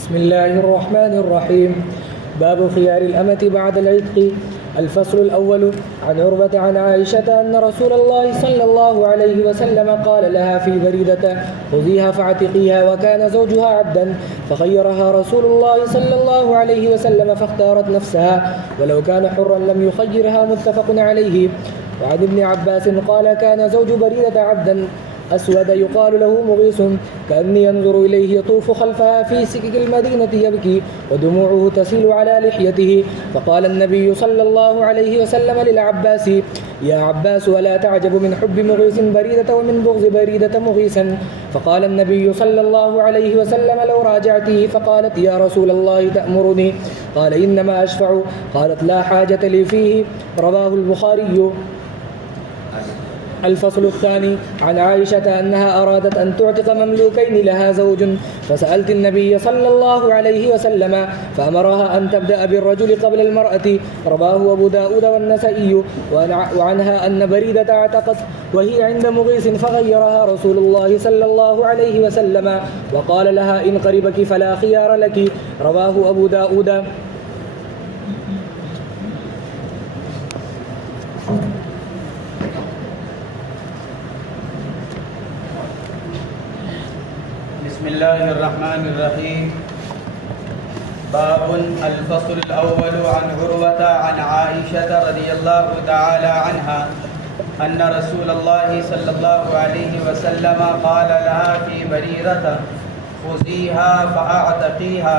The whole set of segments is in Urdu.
بسم الله الرحمن الرحيم. باب خيار الأمة بعد العتق. الفصل الأول. عن عروة عن عائشة أن رسول الله صلى الله عليه وسلم قال لها في بريدة: خذيها فاعتقيها، وكان زوجها عبدا فخيرها رسول الله صلى الله عليه وسلم فاختارت نفسها، ولو كان حرا لم يخيرها. متفق عليه. وعن ابن عباس قال: كان زوج بريدة عبدا أسود يقال له مغيث، كأني ينظر إليه يطوف خلفها في سكك المدينة يبكي ودموعه تسيل على لحيته. فقال النبي صلى الله عليه وسلم للعباس: يا عباس، ولا تعجب من حب مغيث بريدة ومن بغض بريدة مغيثا. فقال النبي صلى الله عليه وسلم: لو راجعته. فقالت: يا رسول الله تأمرني؟ قال: إنما أشفع. قالت: لا حاجة لي فيه. رواه البخاري. الفصل الثاني. عن عائشة أنها أرادت أن تعتق مملوكين لها زوج، فسألت النبي صلى الله عليه وسلم فأمرها أن تبدأ بالرجل قبل المرأة. رواه أبو داود والنسائي. وعنها أن بريدة اعتقت وهي عند مغيث فغيرها رسول الله صلى الله عليه وسلم وقال لها: إن قربك فلا خيار لك. رواه أبو داود. بسم الله الرحمن الرحيم. باب الفصل الأول. عن عروة عن عائشة رضي الله تعالى عنها أن رسول الله صلى الله عليه وسلم قال لها في بريرة: خذيها فأعتقيها،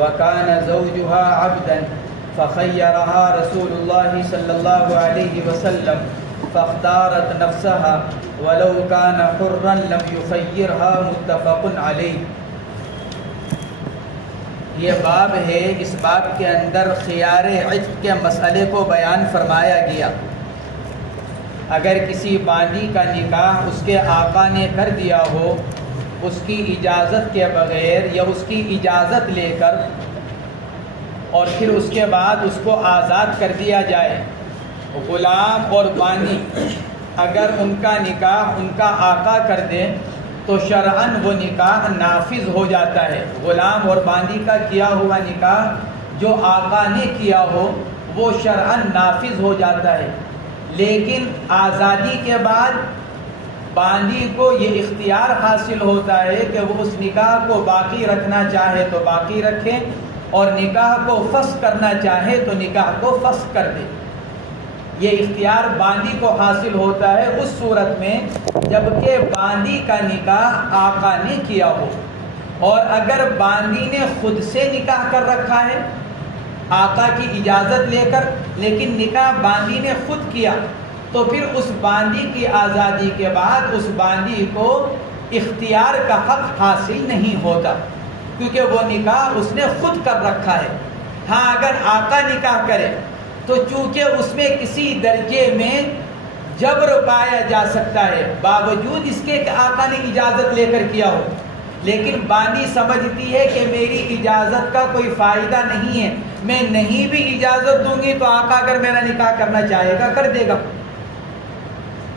وكان زوجها عبدا فخيرها رسول الله صلى الله عليه وسلم فاختارت نفسها، ولو كان حرا لم يخيرها. متفق علیہ. یہ باب ہے. اس باب کے اندر خیار عتق کے مسئلے کو بیان فرمایا گیا. اگر کسی باندی کا نکاح اس کے آقا نے کر دیا ہو اس کی اجازت کے بغیر یا اس کی اجازت لے کر، اور پھر اس کے بعد اس کو آزاد کر دیا جائے، غلام اور باندی اگر ان کا نکاح ان کا آقا کر دے تو شرعاً وہ نکاح نافذ ہو جاتا ہے. غلام اور باندی کا کیا ہوا نکاح جو آقا نے کیا ہو وہ شرعاً نافذ ہو جاتا ہے. لیکن آزادی کے بعد باندی کو یہ اختیار حاصل ہوتا ہے کہ وہ اس نکاح کو باقی رکھنا چاہے تو باقی رکھے، اور نکاح کو فسخ کرنا چاہے تو نکاح کو فسخ کر دے. یہ اختیار باندی کو حاصل ہوتا ہے اس صورت میں جبکہ باندی کا نکاح آقا نے کیا ہو. اور اگر باندی نے خود سے نکاح کر رکھا ہے آقا کی اجازت لے کر، لیکن نکاح باندی نے خود کیا، تو پھر اس باندی کی آزادی کے بعد اس باندی کو اختیار کا حق حاصل نہیں ہوتا، کیونکہ وہ نکاح اس نے خود کر رکھا ہے. ہاں اگر آقا نکاح کرے تو چونکہ اس میں کسی درجے میں جبر پایا جا سکتا ہے باوجود اس کے کہ آقا نے اجازت لے کر کیا ہو، لیکن باندی سمجھتی ہے کہ میری اجازت کا کوئی فائدہ نہیں ہے، میں نہیں بھی اجازت دوں گی تو آقا اگر میرا نکاح کرنا چاہے گا کر دے گا.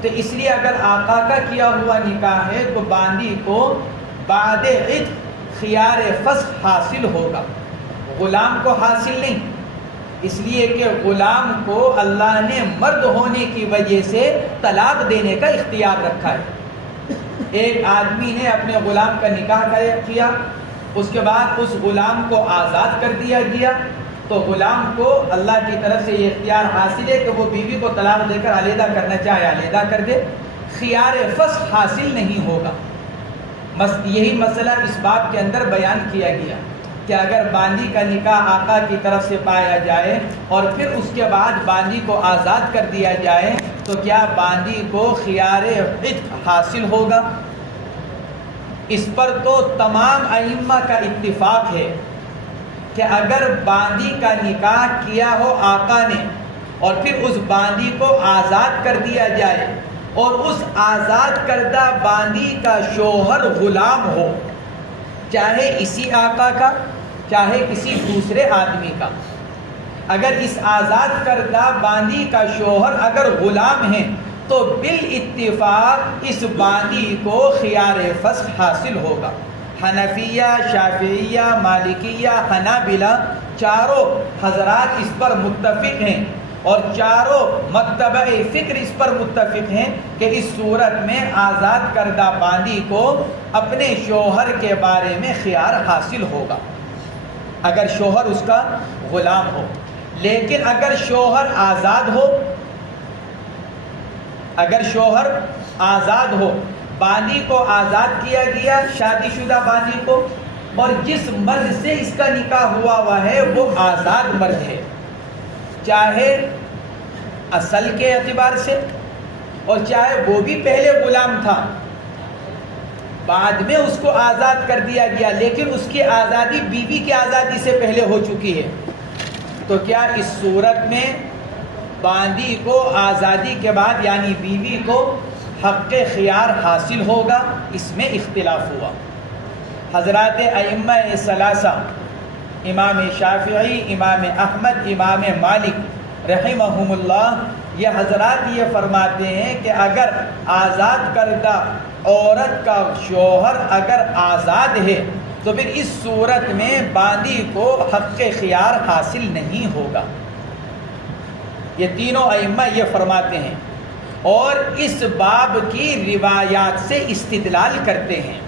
تو اس لیے اگر آقا کا کیا ہوا نکاح ہے تو باندی کو بعد عتق خیار فسخ حاصل ہوگا، غلام کو حاصل نہیں، اس لیے کہ غلام کو اللہ نے مرد ہونے کی وجہ سے طلاق دینے کا اختیار رکھا ہے. ایک آدمی نے اپنے غلام کا نکاح کیا، اس کے بعد اس غلام کو آزاد کر دیا گیا، تو غلام کو اللہ کی طرف سے یہ اختیار حاصل ہے کہ وہ بیوی کو طلاق دے کر علیحدہ کرنا چاہے علیحدہ کر دے. خیار فسخ حاصل نہیں ہوگا. یہی مسئلہ اس باب کے اندر بیان کیا گیا کہ اگر باندی کا نکاح آقا کی طرف سے پایا جائے اور پھر اس کے بعد باندی کو آزاد کر دیا جائے تو کیا باندی کو خیار عتق حاصل ہوگا؟ اس پر تو تمام ائمہ کا اتفاق ہے کہ اگر باندی کا نکاح کیا ہو آقا نے اور پھر اس باندی کو آزاد کر دیا جائے اور اس آزاد کردہ باندی کا شوہر غلام ہو، چاہے اسی آقا کا چاہے کسی دوسرے آدمی کا، اگر اس آزاد کردہ باندی کا شوہر اگر غلام ہیں تو بالاتفاق اس باندی کو خیار فسخ حاصل ہوگا. حنفیہ، شافعیہ، مالکیہ، حنابلہ، چاروں حضرات اس پر متفق ہیں اور چاروں مکتبہ فکر اس پر متفق ہیں کہ اس صورت میں آزاد کردہ باندی کو اپنے شوہر کے بارے میں خیار حاصل ہوگا اگر شوہر اس کا غلام ہو۔ لیکن اگر شوہر آزاد ہو، اگر شوہر آزاد ہو، باندی کو آزاد کیا گیا، شادی شدہ باندی کو، اور جس مرد سے اس کا نکاح ہوا ہے وہ آزاد مرد ہے، چاہے اصل کے اعتبار سے اور چاہے وہ بھی پہلے غلام تھا، بعد میں اس کو آزاد کر دیا گیا لیکن اس کی آزادی بیوی کی آزادی سے پہلے ہو چکی ہے، تو کیا اس صورت میں باندی کو آزادی کے بعد یعنی بیوی کو حق خیار حاصل ہوگا؟ اس میں اختلاف ہوا۔ حضرات ائمہ ثلاثہ امام شافعی، امام احمد، امام مالک رحمہم اللہ، یہ حضرات یہ فرماتے ہیں کہ اگر آزاد کردہ عورت کا شوہر اگر آزاد ہے تو پھر اس صورت میں باندی کو حق خیار حاصل نہیں ہوگا۔ یہ تینوں ائمہ یہ فرماتے ہیں اور اس باب کی روایات سے استدلال کرتے ہیں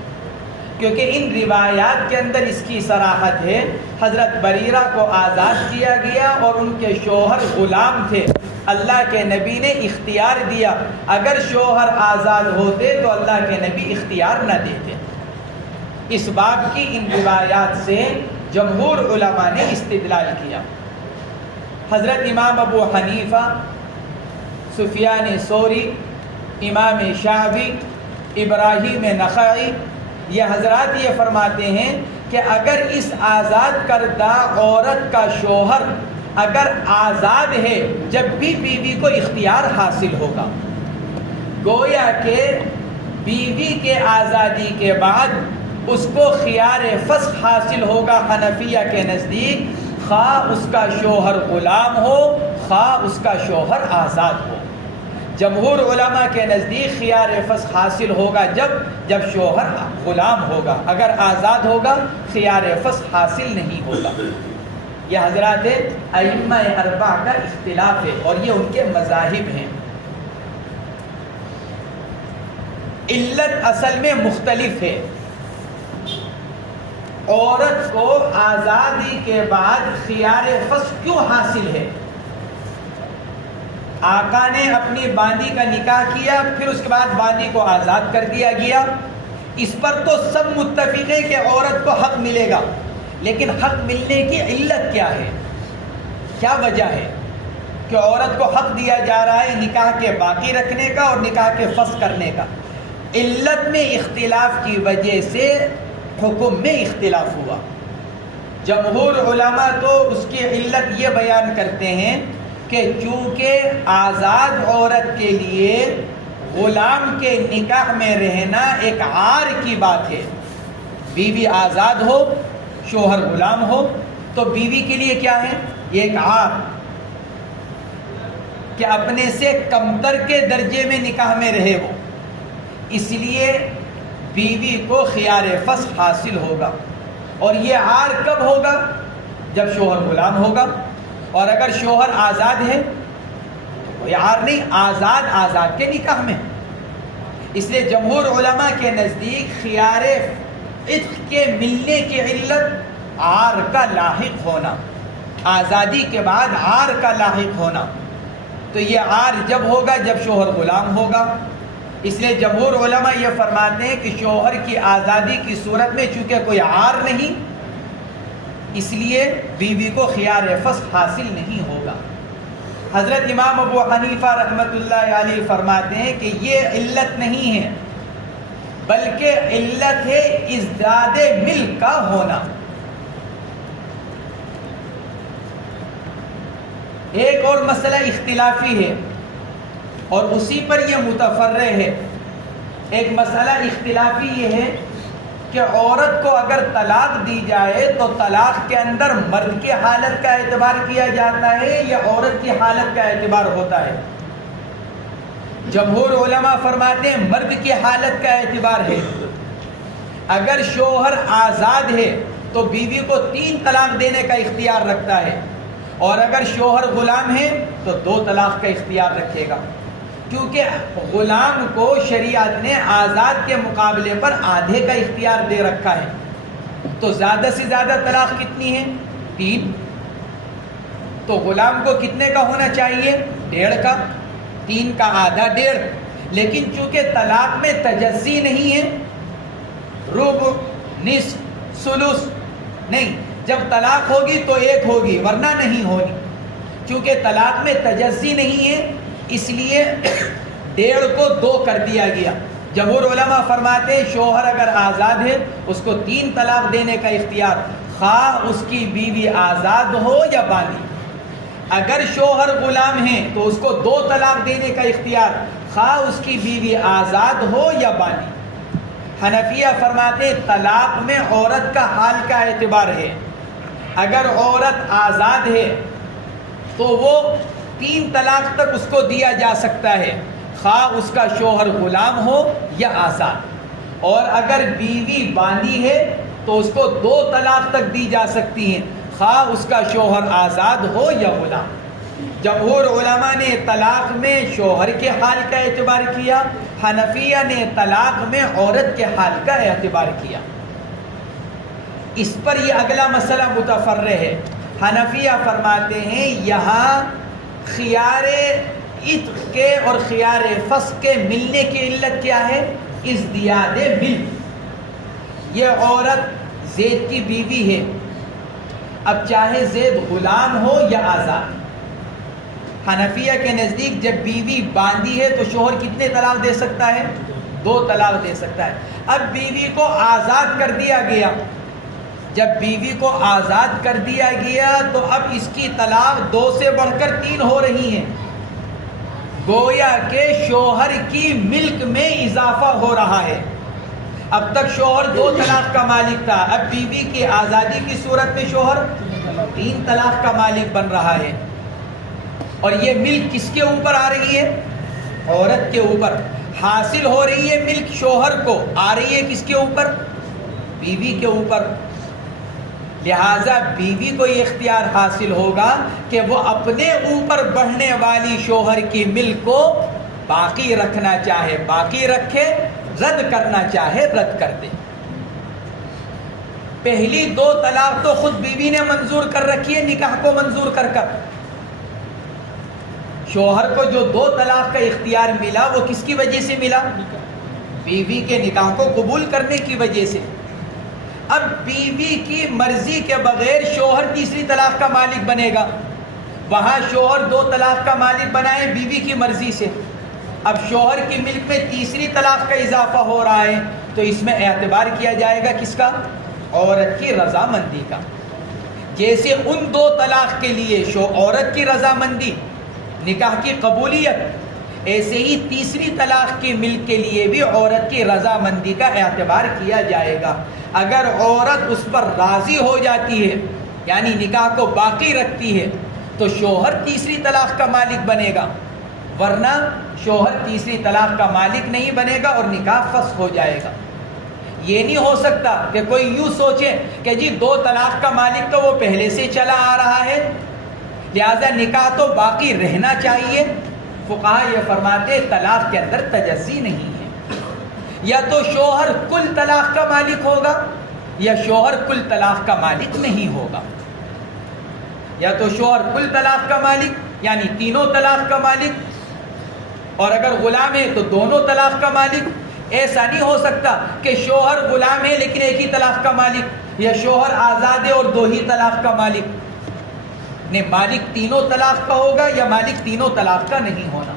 کیونکہ ان روایات کے اندر اس کی صراحت ہے۔ حضرت بریرہ کو آزاد کیا گیا اور ان کے شوہر غلام تھے، اللہ کے نبی نے اختیار دیا، اگر شوہر آزاد ہوتے تو اللہ کے نبی اختیار نہ دیتے۔ اس باب کی ان روایات سے جمہور علماء نے استدلال کیا۔ حضرت امام ابو حنیفہ، سفیان ثوری، امام شافعی، ابراہیم نخعی، یہ حضرات یہ فرماتے ہیں کہ اگر اس آزاد کردہ عورت کا شوہر اگر آزاد ہے جب بھی بیوی کو اختیار حاصل ہوگا، گویا کہ بیوی کے آزادی کے بعد اس کو خیار فسخ حاصل ہوگا حنفیہ کے نزدیک، خواہ اس کا شوہر غلام ہو خواہ اس کا شوہر آزاد ہو۔ جمہور علماء کے نزدیک خیار فسخ حاصل ہوگا جب شوہر غلام ہوگا، اگر آزاد ہوگا خیار فسخ حاصل نہیں ہوگا۔ یہ حضرات ائمہ اربعہ کا اختلاف ہے اور یہ ان کے مذاہب ہیں۔ علت اصل میں مختلف ہے۔ عورت کو آزادی کے بعد خیار فسخ کیوں حاصل ہے؟ آقا نے اپنی باندی کا نکاح کیا، پھر اس کے بعد باندی کو آزاد کر دیا گیا، اس پر تو سب متفق ہیں کہ عورت کو حق ملے گا، لیکن حق ملنے کی علت کیا ہے، کیا وجہ ہے کہ عورت کو حق دیا جا رہا ہے نکاح کے باقی رکھنے کا اور نکاح کے فسخ کرنے کا؟ علت میں اختلاف کی وجہ سے حکم میں اختلاف ہوا۔ جمہور علماء تو اس کی علت یہ بیان کرتے ہیں کہ چونکہ آزاد عورت کے لیے غلام کے نکاح میں رہنا ایک عار کی بات ہے، بیوی آزاد ہو شوہر غلام ہو تو بیوی کے لیے کیا ہے، یہ ایک عار کہ اپنے سے کمتر کے درجے میں نکاح میں رہے وہ، اس لیے بیوی کو خیار فسخ حاصل ہوگا۔ اور یہ عار کب ہوگا؟ جب شوہر غلام ہوگا، اور اگر شوہر آزاد ہے تو کوئی عار نہیں، آزاد کے نکاح میں۔ اس لیے جمہور علماء کے نزدیک خیار عتق کے ملنے کی علت عار کا لاحق ہونا، آزادی کے بعد عار کا لاحق ہونا، تو یہ عار جب ہوگا جب شوہر غلام ہوگا۔ اس لیے جمہور علماء یہ فرماتے ہیں کہ شوہر کی آزادی کی صورت میں چونکہ کوئی عار نہیں، اس لیے بیوی کو خیار فسخ حاصل نہیں ہوگا۔ حضرت امام ابو حنیفہ رحمۃ اللہ علیہ فرماتے ہیں کہ یہ علت نہیں ہے بلکہ علت ہے ازداد ملک کا ہونا۔ ایک اور مسئلہ اختلافی ہے اور اسی پر یہ متفرع ہے۔ ایک مسئلہ اختلافی یہ ہے کہ عورت کو اگر طلاق دی جائے تو طلاق کے اندر مرد کی حالت کا اعتبار کیا جاتا ہے یا عورت کی حالت کا اعتبار ہوتا ہے؟ جمہور علماء فرماتے ہیں مرد کی حالت کا اعتبار ہے، اگر شوہر آزاد ہے تو بیوی کو 3 طلاق دینے کا اختیار رکھتا ہے، اور اگر شوہر غلام ہے تو 2 طلاق کا اختیار رکھے گا، کیونکہ غلام کو شریعت نے آزاد کے مقابلے پر آدھے کا اختیار دے رکھا ہے۔ تو زیادہ سے زیادہ طلاق کتنی ہے؟ 3۔ تو غلام کو کتنے کا ہونا چاہیے؟ 1.5 کا، 3 کا آدھا 1.5۔ لیکن چونکہ طلاق میں تجزی نہیں ہے، ربع، نصف، ثلث نہیں، جب طلاق ہوگی تو 1 ہوگی ورنہ نہیں ہوگی۔ چونکہ طلاق میں تجزی نہیں ہے اس لیے 1.5 کو 2 کر دیا گیا۔ جمہور علماء فرماتے ہیں شوہر اگر آزاد ہے اس کو 3 طلاق دینے کا اختیار، خواہ اس کی بیوی آزاد ہو یا باندھی۔ اگر شوہر غلام ہے تو اس کو 2 طلاق دینے کا اختیار، خواہ اس کی بیوی آزاد ہو یا باندھی۔ حنفیہ فرماتے ہیں طلاق میں عورت کا حال کا اعتبار ہے۔ اگر عورت آزاد ہے تو وہ 3 طلاق تک اس کو دیا جا سکتا ہے، خواہ اس کا شوہر غلام ہو یا آزاد۔ اور اگر بیوی باندھی ہے تو اس کو 2 طلاق تک دی جا سکتی ہیں، خواہ اس کا شوہر آزاد ہو یا غلام۔ جمہور علماء نے طلاق میں شوہر کے حال کا اعتبار کیا، حنفیہ نے طلاق میں عورت کے حال کا اعتبار کیا۔ اس پر یہ اگلا مسئلہ متفرع ہے۔ حنفیہ فرماتے ہیں یہاں خیار عتق کے اور خیار فسخ کے ملنے کی علت کیا ہے؟ ازدیاد ملک۔ یہ عورت زید کی بیوی ہے، اب چاہے زید غلام ہو یا آزاد۔ حنفیہ کے نزدیک جب بیوی باندھی ہے تو شوہر کتنے طلاق دے سکتا ہے؟ 2 طلاق دے سکتا ہے۔ اب بیوی کو آزاد کر دیا گیا، جب بیوی کو آزاد کر دیا گیا تو اب اس کی طلاق 2 سے بڑھ کر 3 ہو رہی ہیں، گویا کہ شوہر کی ملک میں اضافہ ہو رہا ہے۔ اب تک شوہر 2 طلاق کا مالک تھا، اب بیوی کی آزادی کی صورت میں شوہر 3 طلاق کا مالک بن رہا ہے، اور یہ ملک کس کے اوپر آ رہی ہے؟ عورت کے اوپر حاصل ہو رہی ہے ملک، شوہر کو آ رہی ہے کس کے اوپر؟ بیوی کے اوپر۔ لہٰذا بیوی کو یہ اختیار حاصل ہوگا کہ وہ اپنے اوپر بڑھنے والی شوہر کی ملک کو باقی رکھنا چاہے باقی رکھے، رد کرنا چاہے رد کر دے۔ پہلی 2 طلاق تو خود بیوی نے منظور کر رکھی ہے، نکاح کو منظور کر کر۔ شوہر کو جو 2 طلاق کا اختیار ملا وہ کس کی وجہ سے ملا؟ بیوی کے نکاح کو قبول کرنے کی وجہ سے۔ اب بیوی کی مرضی کے بغیر شوہر تیسری طلاق کا مالک بنے گا، وہاں شوہر 2 طلاق کا مالک بنائے بیوی کی مرضی سے، اب شوہر کی ملک میں تیسری طلاق کا اضافہ ہو رہا ہے تو اس میں اعتبار کیا جائے گا کس کا؟ عورت کی رضامندی کا۔ جیسے ان 2 طلاق کے لیے عورت کی رضامندی، نکاح کی قبولیت، ایسے ہی تیسری طلاق کی ملک کے لیے بھی عورت کی رضامندی کا اعتبار کیا جائے گا۔ اگر عورت اس پر راضی ہو جاتی ہے یعنی نکاح کو باقی رکھتی ہے تو شوہر تیسری طلاق کا مالک بنے گا، ورنہ شوہر تیسری طلاق کا مالک نہیں بنے گا اور نکاح فسخ ہو جائے گا۔ یہ نہیں ہو سکتا کہ کوئی یوں سوچے کہ جی 2 طلاق کا مالک تو وہ پہلے سے چلا آ رہا ہے لہذا نکاح تو باقی رہنا چاہیے۔ فقہاء یہ فرماتے طلاق کے اندر تجزی نہیں ہے، یا تو شوہر کل طلاق کا مالک ہوگا یا شوہر کل طلاق کا مالک نہیں ہوگا، یا تو شوہر کل طلاق کا مالک یعنی 3 طلاق کا مالک، اور اگر غلام ہے تو 2 طلاق کا مالک۔ ایسا نہیں ہو سکتا کہ شوہر غلام ہے لیکن 1 ہی طلاق کا مالک، یا شوہر آزاد ہے اور 2 ہی طلاق کا مالک۔ نے مالک 3 طلاق کا ہوگا یا مالک 3 طلاق کا نہیں ہونا۔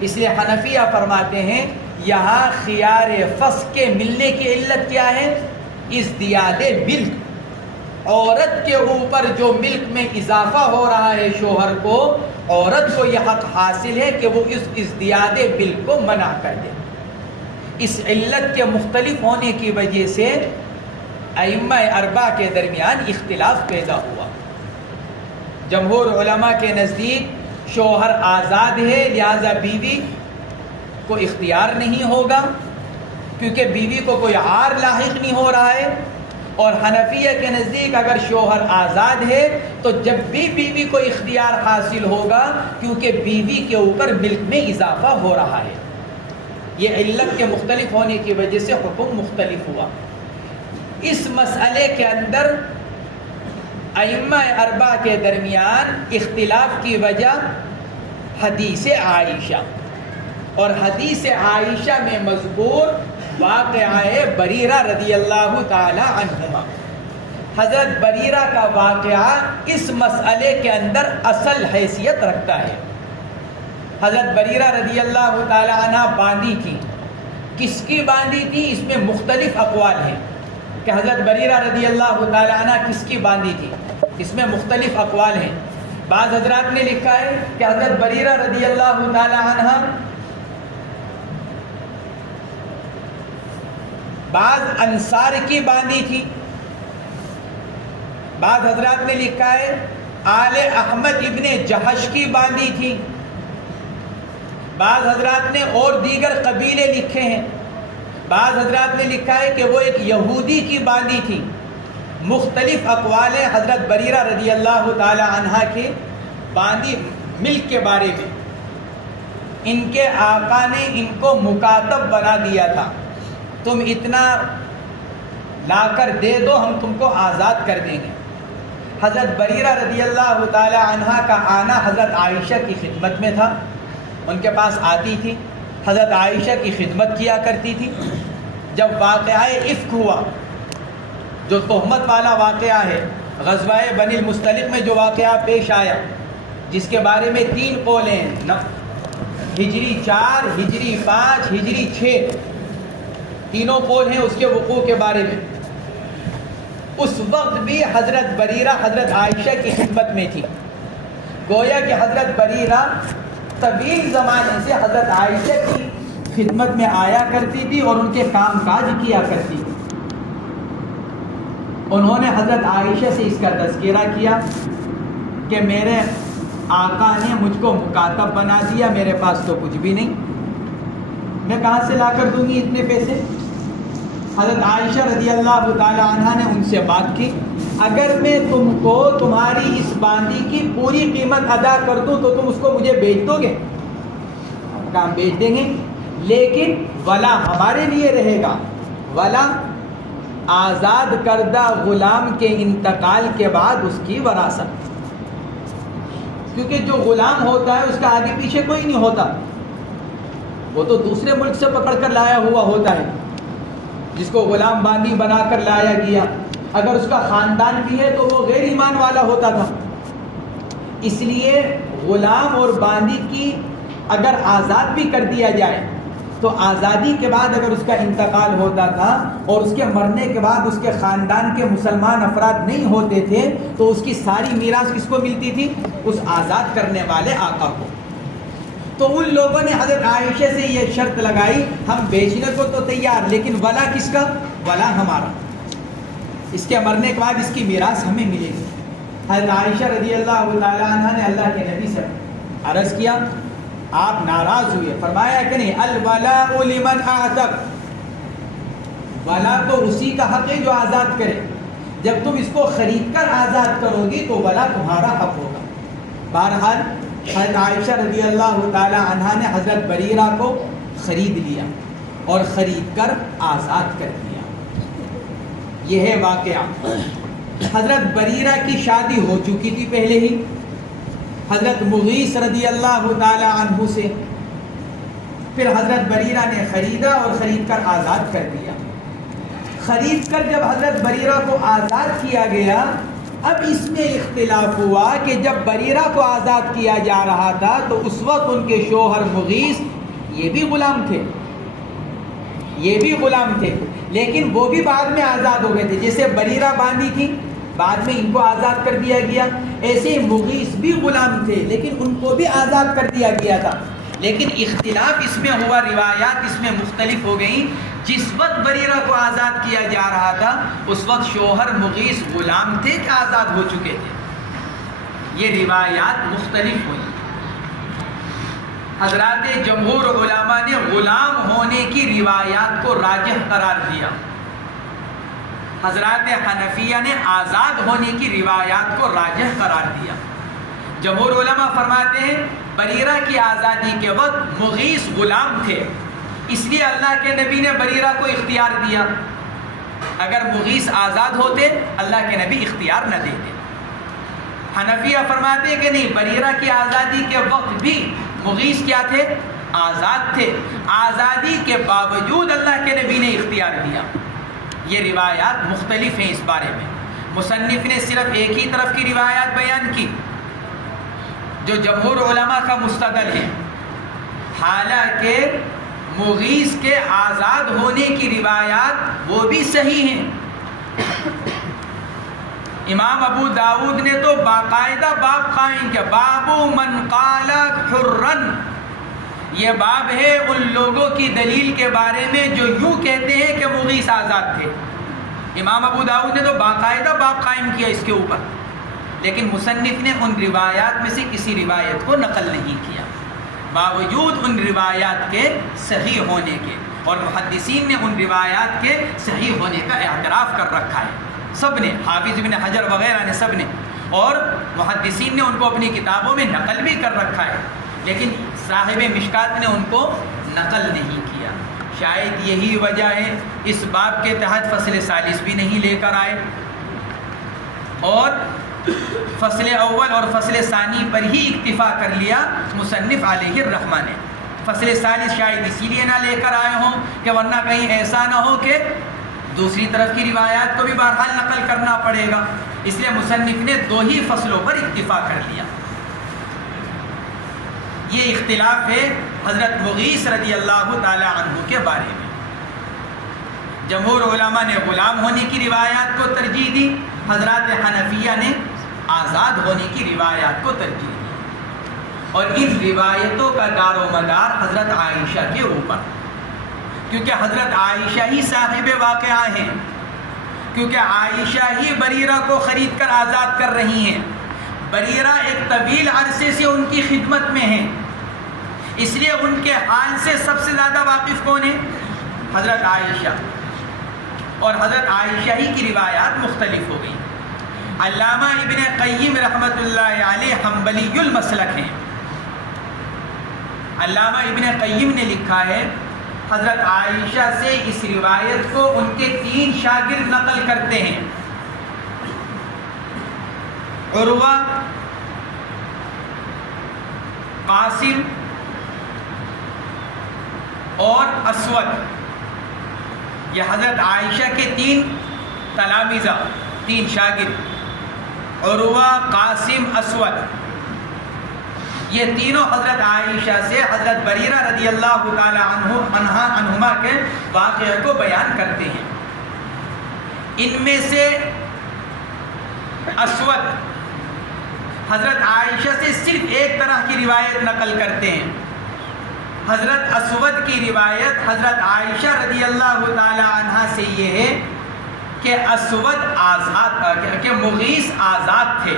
اس لیے حنفیہ فرماتے ہیں یہاں خیار فسخ کے ملنے کی علت کیا ہے؟ ازدیاد ملک، عورت کے اوپر جو ملک میں اضافہ ہو رہا ہے شوہر کو، عورت کو یہ حق حاصل ہے کہ وہ اس ازدیاد ملک کو منع کر دے۔ اس علت کے مختلف ہونے کی وجہ سے ائمہ 4 کے درمیان اختلاف پیدا ہوا۔ جمہور علماء کے نزدیک شوہر آزاد ہے لہذا بیوی کو اختیار نہیں ہوگا کیونکہ بیوی کو کوئی عار لاحق نہیں ہو رہا ہے. اور حنفیہ کے نزدیک اگر شوہر آزاد ہے تو جب بھی بیوی کو اختیار حاصل ہوگا، کیونکہ بیوی کے اوپر ملک میں اضافہ ہو رہا ہے. یہ علت کے مختلف ہونے کی وجہ سے حکم مختلف ہوا. اس مسئلے کے اندر ائمہ اربعہ کے درمیان اختلاف کی وجہ حدیث عائشہ، اور حدیث عائشہ میں مذکور واقعہ بریرہ رضی اللہ تعالی عنہما. حضرت بریرہ کا واقعہ اس مسئلے کے اندر اصل حیثیت رکھتا ہے. حضرت بریرہ رضی اللہ تعالی عنہ باندھی تھی. کس کی باندھی تھی؟ اس میں مختلف اقوال ہیں کہ حضرت بریرہ رضی اللہ تعالی عنہ کس کی باندھی تھی. اس میں مختلف اقوال ہیں. بعض حضرات نے لکھا ہے کہ حضرت بریرہ رضی اللہ تعالی عنہ بعض انصار کی باندھی تھی. بعض حضرات نے لکھا ہے آل احمد ابن جہش کی باندھی تھی. بعض حضرات نے اور دیگر قبیلے لکھے ہیں. بعض حضرات نے لکھا ہے کہ وہ ایک یہودی کی باندھی تھی. مختلف اقوال ہیں حضرت بریرہ رضی اللہ تعالی عنہ کے باندھی ملک کے بارے میں. ان کے آقا نے ان کو مکاتب بنا دیا تھا، تم اتنا لا کر دے دو ہم تم کو آزاد کر دیں گے. حضرت بریرہ رضی اللہ تعالی عنہ کا آنا حضرت عائشہ کی خدمت میں تھا. ان کے پاس آتی تھی، حضرت عائشہ کی خدمت کیا کرتی تھی. جب واقعہ افک ہوا، جو تہمت والا واقعہ ہے، غزوہ بنی المصطلق میں جو واقعہ پیش آیا، جس کے بارے میں 3 قول ہیں، ہجری 4، ہجری 5، ہجری 6، تینوں قول ہیں اس کے وقوع کے بارے میں. اس وقت بھی حضرت بریرہ حضرت عائشہ کی خدمت میں تھی. گویا کہ حضرت بریرہ طویل زمانے سے حضرت عائشہ کی خدمت میں آیا کرتی تھی اور ان کے کام کاج کیا کرتی تھی. انہوں نے حضرت عائشہ سے اس کا تذکرہ کیا کہ میرے آقا نے مجھ کو مکاتب بنا دیا، میرے پاس تو کچھ بھی نہیں، میں کہاں سے لا کر دوں گی اتنے پیسے. حضرت عائشہ رضی اللہ تعالی عنہ نے ان سے بات کی، اگر میں تم کو تمہاری اس باندھی کی پوری قیمت ادا کر دوں تو تم اس کو مجھے بیچ دو گے؟ کام بیچ دیں گے، لیکن ولا ہمارے لیے رہے گا. ولا آزاد کردہ غلام کے انتقال کے بعد اس کی وراثت، کیونکہ جو غلام ہوتا ہے اس کا آگے پیچھے کوئی نہیں ہوتا، وہ تو دوسرے ملک سے پکڑ کر لایا ہوا ہوتا ہے جس کو غلام باندھی بنا کر لایا گیا. اگر اس کا خاندان بھی ہے تو وہ غیر ایمان والا ہوتا تھا. اس لیے غلام اور باندھی کی اگر آزاد بھی کر دیا جائے تو آزادی کے بعد اگر اس کا انتقال ہوتا تھا اور اس کے مرنے کے بعد اس کے خاندان کے مسلمان افراد نہیں ہوتے تھے تو اس کی ساری میراث کس کو ملتی تھی؟ اس آزاد کرنے والے آقا کو. تو ان لوگوں نے حضرت عائشہ سے یہ شرط لگائی، ہم بیچنے کو تو تیار، لیکن ولا کس کا؟ ولا ہمارا. اس کے مرنے کے بعد اس کی میراث ہمیں ملے گی. حضرت عائشہ رضی اللہ تعالی عنہ نے اللہ کے نبی سے عرض کیا، آپ ناراض ہوئے، فرمایا کہ نہیں، الولاء لمن اعتق، ولا تو اسی کا حق ہے جو آزاد کرے. جب تم اس کو خرید کر آزاد کرو گی تو ولا تمہارا حق ہوگا. بہرحال حضرت عائشہ رضی اللہ تعالی عنہ نے حضرت بریرہ کو خرید لیا اور خرید کر آزاد کر دیا. یہ ہے واقعہ. حضرت بریرہ کی شادی ہو چکی تھی پہلے ہی حضرت مغیث رضی اللہ تعالی عنہ سے. پھر حضرت بریرہ نے خریدا اور خرید کر آزاد کر دیا. خرید کر جب حضرت بریرہ کو آزاد کیا گیا، اب اس میں اختلاف ہوا کہ جب بریرہ کو آزاد کیا جا رہا تھا تو اس وقت ان کے شوہر مغیث یہ بھی غلام تھے، لیکن وہ بھی بعد میں آزاد ہو گئے تھے. جیسے بریرہ باندھی تھی، بعد میں ان کو آزاد کر دیا گیا، ایسے ہی مغیث بھی غلام تھے لیکن ان کو بھی آزاد کر دیا گیا تھا. لیکن اختلاف اس میں ہوا، روایات اس میں مختلف ہو گئیں. جس وقت بریرہ کو آزاد کیا جا رہا تھا اس وقت شوہر مغیث غلام تھے کہ آزاد ہو چکے تھے. یہ روایات مختلف ہوئی. حضرات جمہور علماء نے غلام ہونے کی روایات کو راجح قرار دیا، حضرات حنفیہ نے آزاد ہونے کی روایات کو راجح قرار دیا۔ جمہور علماء فرماتے ہیں بریرہ کی آزادی کے وقت مغیث غلام تھے، اس لیے اللہ کے نبی نے بریرہ کو اختیار دیا۔ اگر مغیث آزاد ہوتے اللہ کے نبی اختیار نہ دیتے۔ حنفیہ فرماتے ہیں کہ نہیں، بریرہ کی آزادی کے وقت بھی مغیث کیا تھے؟ آزاد تھے، آزادی کے باوجود اللہ کے نبی نے اختیار دیا۔ یہ روایات مختلف ہیں اس بارے میں، مصنف نے صرف ایک ہی طرف کی روایات بیان کی جو جمہور علماء کا مستدل ہے، حالانکہ مغیث کے آزاد ہونے کی روایات وہ بھی صحیح ہیں۔ امام ابو داؤد نے تو باقاعدہ باب قائم کیا، باب من قال حرن، یہ باب ہے ان لوگوں کی دلیل کے بارے میں جو یوں کہتے ہیں کہ مغیث آزاد تھے۔ امام ابو داؤد نے تو باقاعدہ باب قائم کیا اس کے اوپر، لیکن مصنف نے ان روایات میں سے کسی روایت کو نقل نہیں کیا باوجود ان روایات کے صحیح ہونے کے، اور محدثین نے ان روایات کے صحیح ہونے کا اعتراف کر رکھا ہے، سب نے، حافظ ابن حجر وغیرہ نے سب نے، اور محدثین نے ان کو اپنی کتابوں میں نقل بھی کر رکھا ہے، لیکن صاحب مشکات نے ان کو نقل نہیں کیا۔ شاید یہی وجہ ہے اس باب کے تحت فصل ثالث بھی نہیں لے کر آئے، اور فصل اول اور فصل ثانی پر ہی اکتفا کر لیا مصنف علیہ الرحمہ نے۔ فصل ثالث شاید اسی لیے نہ لے کر آئے ہوں کہ ورنہ کہیں ایسا نہ ہو کہ دوسری طرف کی روایات کو بھی بہرحال نقل کرنا پڑے گا، اس لیے مصنف نے دو ہی فصلوں پر اکتفا کر لیا۔ یہ اختلاف ہے حضرت مغیث رضی اللہ تعالی عنہ کے بارے میں۔ جمہور علماء نے غلام ہونے کی روایات کو ترجیح دی، حضرات حنفیہ نے آزاد ہونے کی روایات کو ترجیح دی، اور ان روایتوں کا دار و مدار حضرت عائشہ کے اوپر، کیونکہ حضرت عائشہ ہی صاحب واقعہ ہیں، کیونکہ عائشہ ہی بریرہ کو خرید کر آزاد کر رہی ہیں، بریرہ ایک طویل عرصے سے ان کی خدمت میں ہیں، اس لیے ان کے حال سے سب سے زیادہ واقف کون ہے؟ حضرت عائشہ، اور حضرت عائشہ ہی کی روایات مختلف ہو گئی۔ علامہ ابن قیم رحمۃ اللہ علیہ حنبلی المسلک ہیں، علامہ ابن قیم نے لکھا ہے حضرت عائشہ سے اس روایت کو ان کے 3 شاگرد نقل کرتے ہیں، عروہ، قاسم اور اسود۔ یہ حضرت عائشہ کے 3 تلامذہ، 3 شاگرد، عروہ، قاسم، اسود، یہ تینوں حضرت عائشہ سے حضرت بریرہ رضی اللہ تعالی عنہما کے واقعے کو بیان کرتے ہیں۔ ان میں سے اسود حضرت عائشہ سے صرف ایک طرح کی روایت نقل کرتے ہیں۔ حضرت اسود کی روایت حضرت عائشہ رضی اللہ تعالی عنہا سے یہ ہے کہ اسود آزاد، کہ مغیث آزاد تھے۔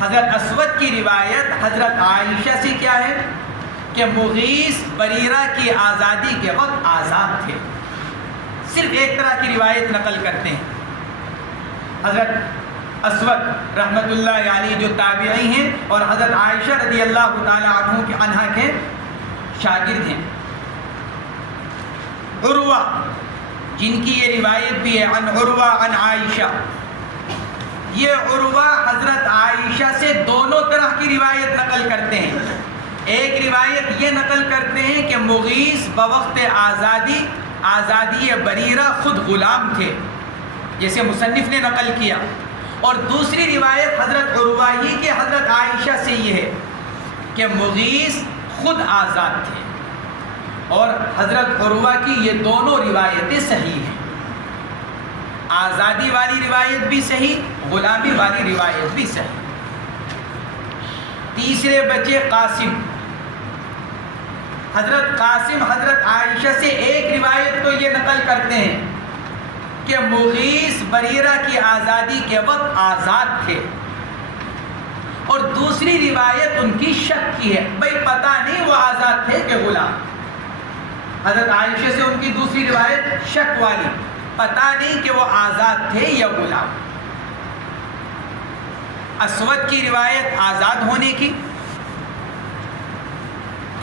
حضرت اسود کی روایت حضرت عائشہ سے کیا ہے کہ مغیث بریرہ کی آزادی کے وقت آزاد تھے، صرف ایک طرح کی روایت نقل کرتے ہیں۔ حضرت اسود رحمۃ اللہ علیہ جو تابعی ہیں اور حضرت عائشہ رضی اللہ تعالی عنہا کے شاگرد ہیں۔ عروہ جن کی یہ روایت بھی ہے، عن عروہ عن عائشہ، یہ عروہ حضرت عائشہ سے دونوں طرح کی روایت نقل کرتے ہیں۔ ایک روایت یہ نقل کرتے ہیں کہ مغیث بوقت آزادی بریرہ خود غلام تھے، جیسے مصنف نے نقل کیا، اور دوسری روایت حضرت عروہ ہی کے حضرت عائشہ سے یہ ہے کہ مغیث خود آزاد تھے، اور حضرت عروہ کی یہ دونوں روایتیں صحیح ہیں، آزادی والی روایت بھی صحیح، غلامی والی روایت بھی صحیح۔ تیسرے بچے قاسم، حضرت قاسم حضرت عائشہ سے ایک روایت تو یہ نقل کرتے ہیں کہ مغیث بریرہ کی آزادی کے وقت آزاد تھے، اور دوسری روایت ان کی شک کی ہے، بھائی پتہ نہیں وہ آزاد تھے کہ غلام۔ حضرت عائشہ سے ان کی دوسری روایت شک والی، پتہ نہیں کہ وہ آزاد تھے یا غلام۔ اسود کی روایت آزاد ہونے کی،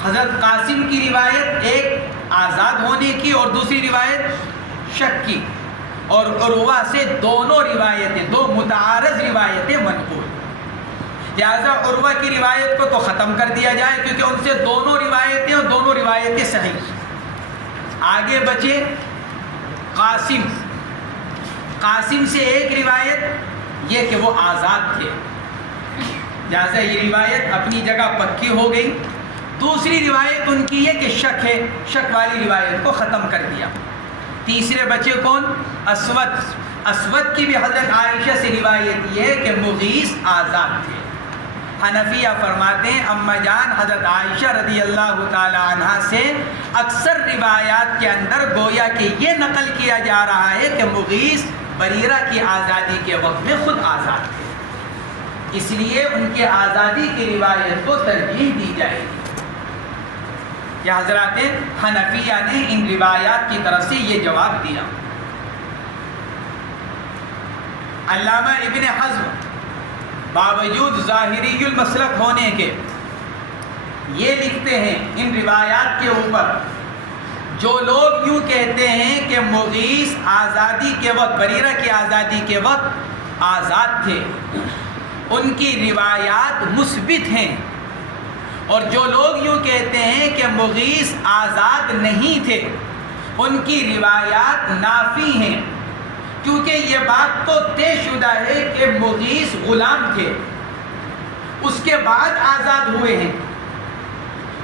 حضرت قاسم کی روایت ایک آزاد ہونے کی اور دوسری روایت شک کی، اور عروہ سے دونوں روایتیں، دو متعارض روایتیں منقول۔ لہذا عروہ کی روایت کو تو ختم کر دیا جائے کیونکہ ان سے دونوں روایتیں اور دونوں روایتیں صحیح۔ آگے بچے قاسم، قاسم سے ایک روایت یہ کہ وہ آزاد تھے، لہذا یہ روایت اپنی جگہ پکی ہو گئی۔ دوسری روایت ان کی یہ کہ شک ہے، شک والی روایت کو ختم کر دیا۔ تیسرے بچے کون؟ اسود۔ اسود کی بھی حضرت عائشہ سے روایت یہ ہے کہ مغیث آزاد تھے۔ حنفیہ فرماتے ہیں اما جان حضرت عائشہ رضی اللہ تعالی عنہ سے اکثر روایات کے اندر گویا کہ یہ نقل کیا جا رہا ہے کہ مغیث بریرہ کی آزادی کے وقت میں خود آزاد تھے، اس لیے ان کے آزادی کی روایت کو ترجیح دی جائے گی۔ یہ حضرات حنفیہ نے ان روایات کی طرف سے یہ جواب دیا۔ علامہ ابن حزم باوجود ظاہری المسلک ہونے کے یہ لکھتے ہیں ان روایات کے اوپر، جو لوگ یوں کہتے ہیں کہ مغیث آزادی کے وقت، بریرہ کی آزادی کے وقت آزاد تھے، ان کی روایات مثبت ہیں، اور جو لوگ یوں کہتے ہیں کہ مغیث آزاد نہیں تھے، ان کی روایات نافی ہیں، کیونکہ یہ بات تو طے شدہ ہے کہ مغیث غلام تھے، اس کے بعد آزاد ہوئے ہیں۔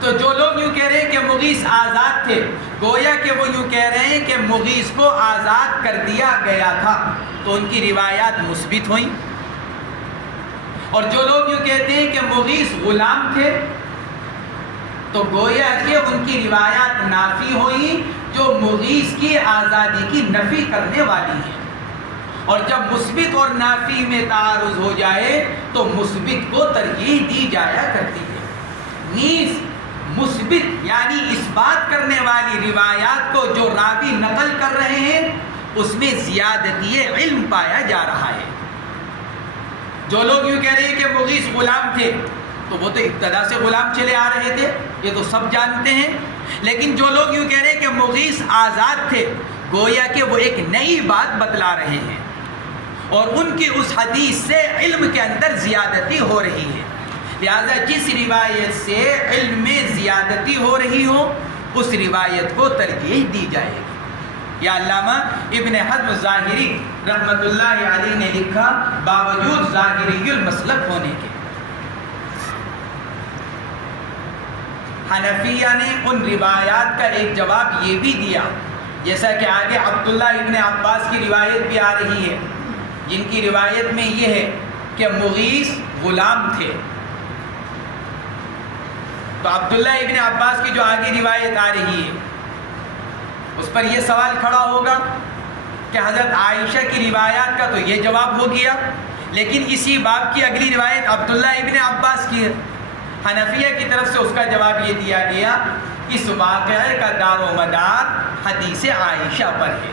تو جو لوگ یوں کہہ رہے ہیں کہ مغیث آزاد تھے، گویا کہ وہ یوں کہہ رہے ہیں کہ مغیث کو آزاد کر دیا گیا تھا، تو ان کی روایات مثبت ہوئیں۔ اور جو لوگ یوں کہتے ہیں کہ مغیث غلام تھے، تو گویا کہ ان کی روایات نافی ہوئیں، جو مغیث کی آزادی کی نفی کرنے والی ہیں۔ اور جب مثبت اور نافی میں تعارض ہو جائے تو مثبت کو ترجیح دی جایا کرتی ہے۔ نیز مثبت یعنی اس بات کرنے والی روایات کو جو راوی نقل کر رہے ہیں اس میں زیادتی علم پایا جا رہا ہے۔ جو لوگ یوں کہہ رہے ہیں کہ مغیث غلام تھے، تو وہ تو ابتدا سے غلام چلے آ رہے تھے، یہ تو سب جانتے ہیں۔ لیکن جو لوگ یوں کہہ رہے ہیں کہ مغیث آزاد تھے، گویا کہ وہ ایک نئی بات بتلا رہے ہیں، اور ان کی اس حدیث سے علم کے اندر زیادتی ہو رہی ہے۔ لہذا جس روایت سے علم میں زیادتی ہو رہی ہو اس روایت کو ترجیح دی جائے گی۔ یا علامہ ابن حزم ظاہری رحمۃ اللہ علیہ نے لکھا باوجود ظاہری المسلک ہونے کے۔ حنفیہ نے ان روایات کا ایک جواب یہ بھی دیا، جیسا کہ آگے عبداللہ ابن عباس کی روایت بھی آ رہی ہے، جن کی روایت میں یہ ہے کہ مغیث غلام تھے۔ تو عبداللہ ابن عباس کی جو آگے روایت آ رہی ہے اس پر یہ سوال کھڑا ہوگا کہ حضرت عائشہ کی روایات کا تو یہ جواب ہو گیا، لیکن اسی باب کی اگلی روایت عبداللہ ابن عباس کی ہے۔ حنفیہ کی طرف سے اس کا جواب یہ دیا گیا اس واقعے کا دار و مدار حدیث عائشہ پر ہے،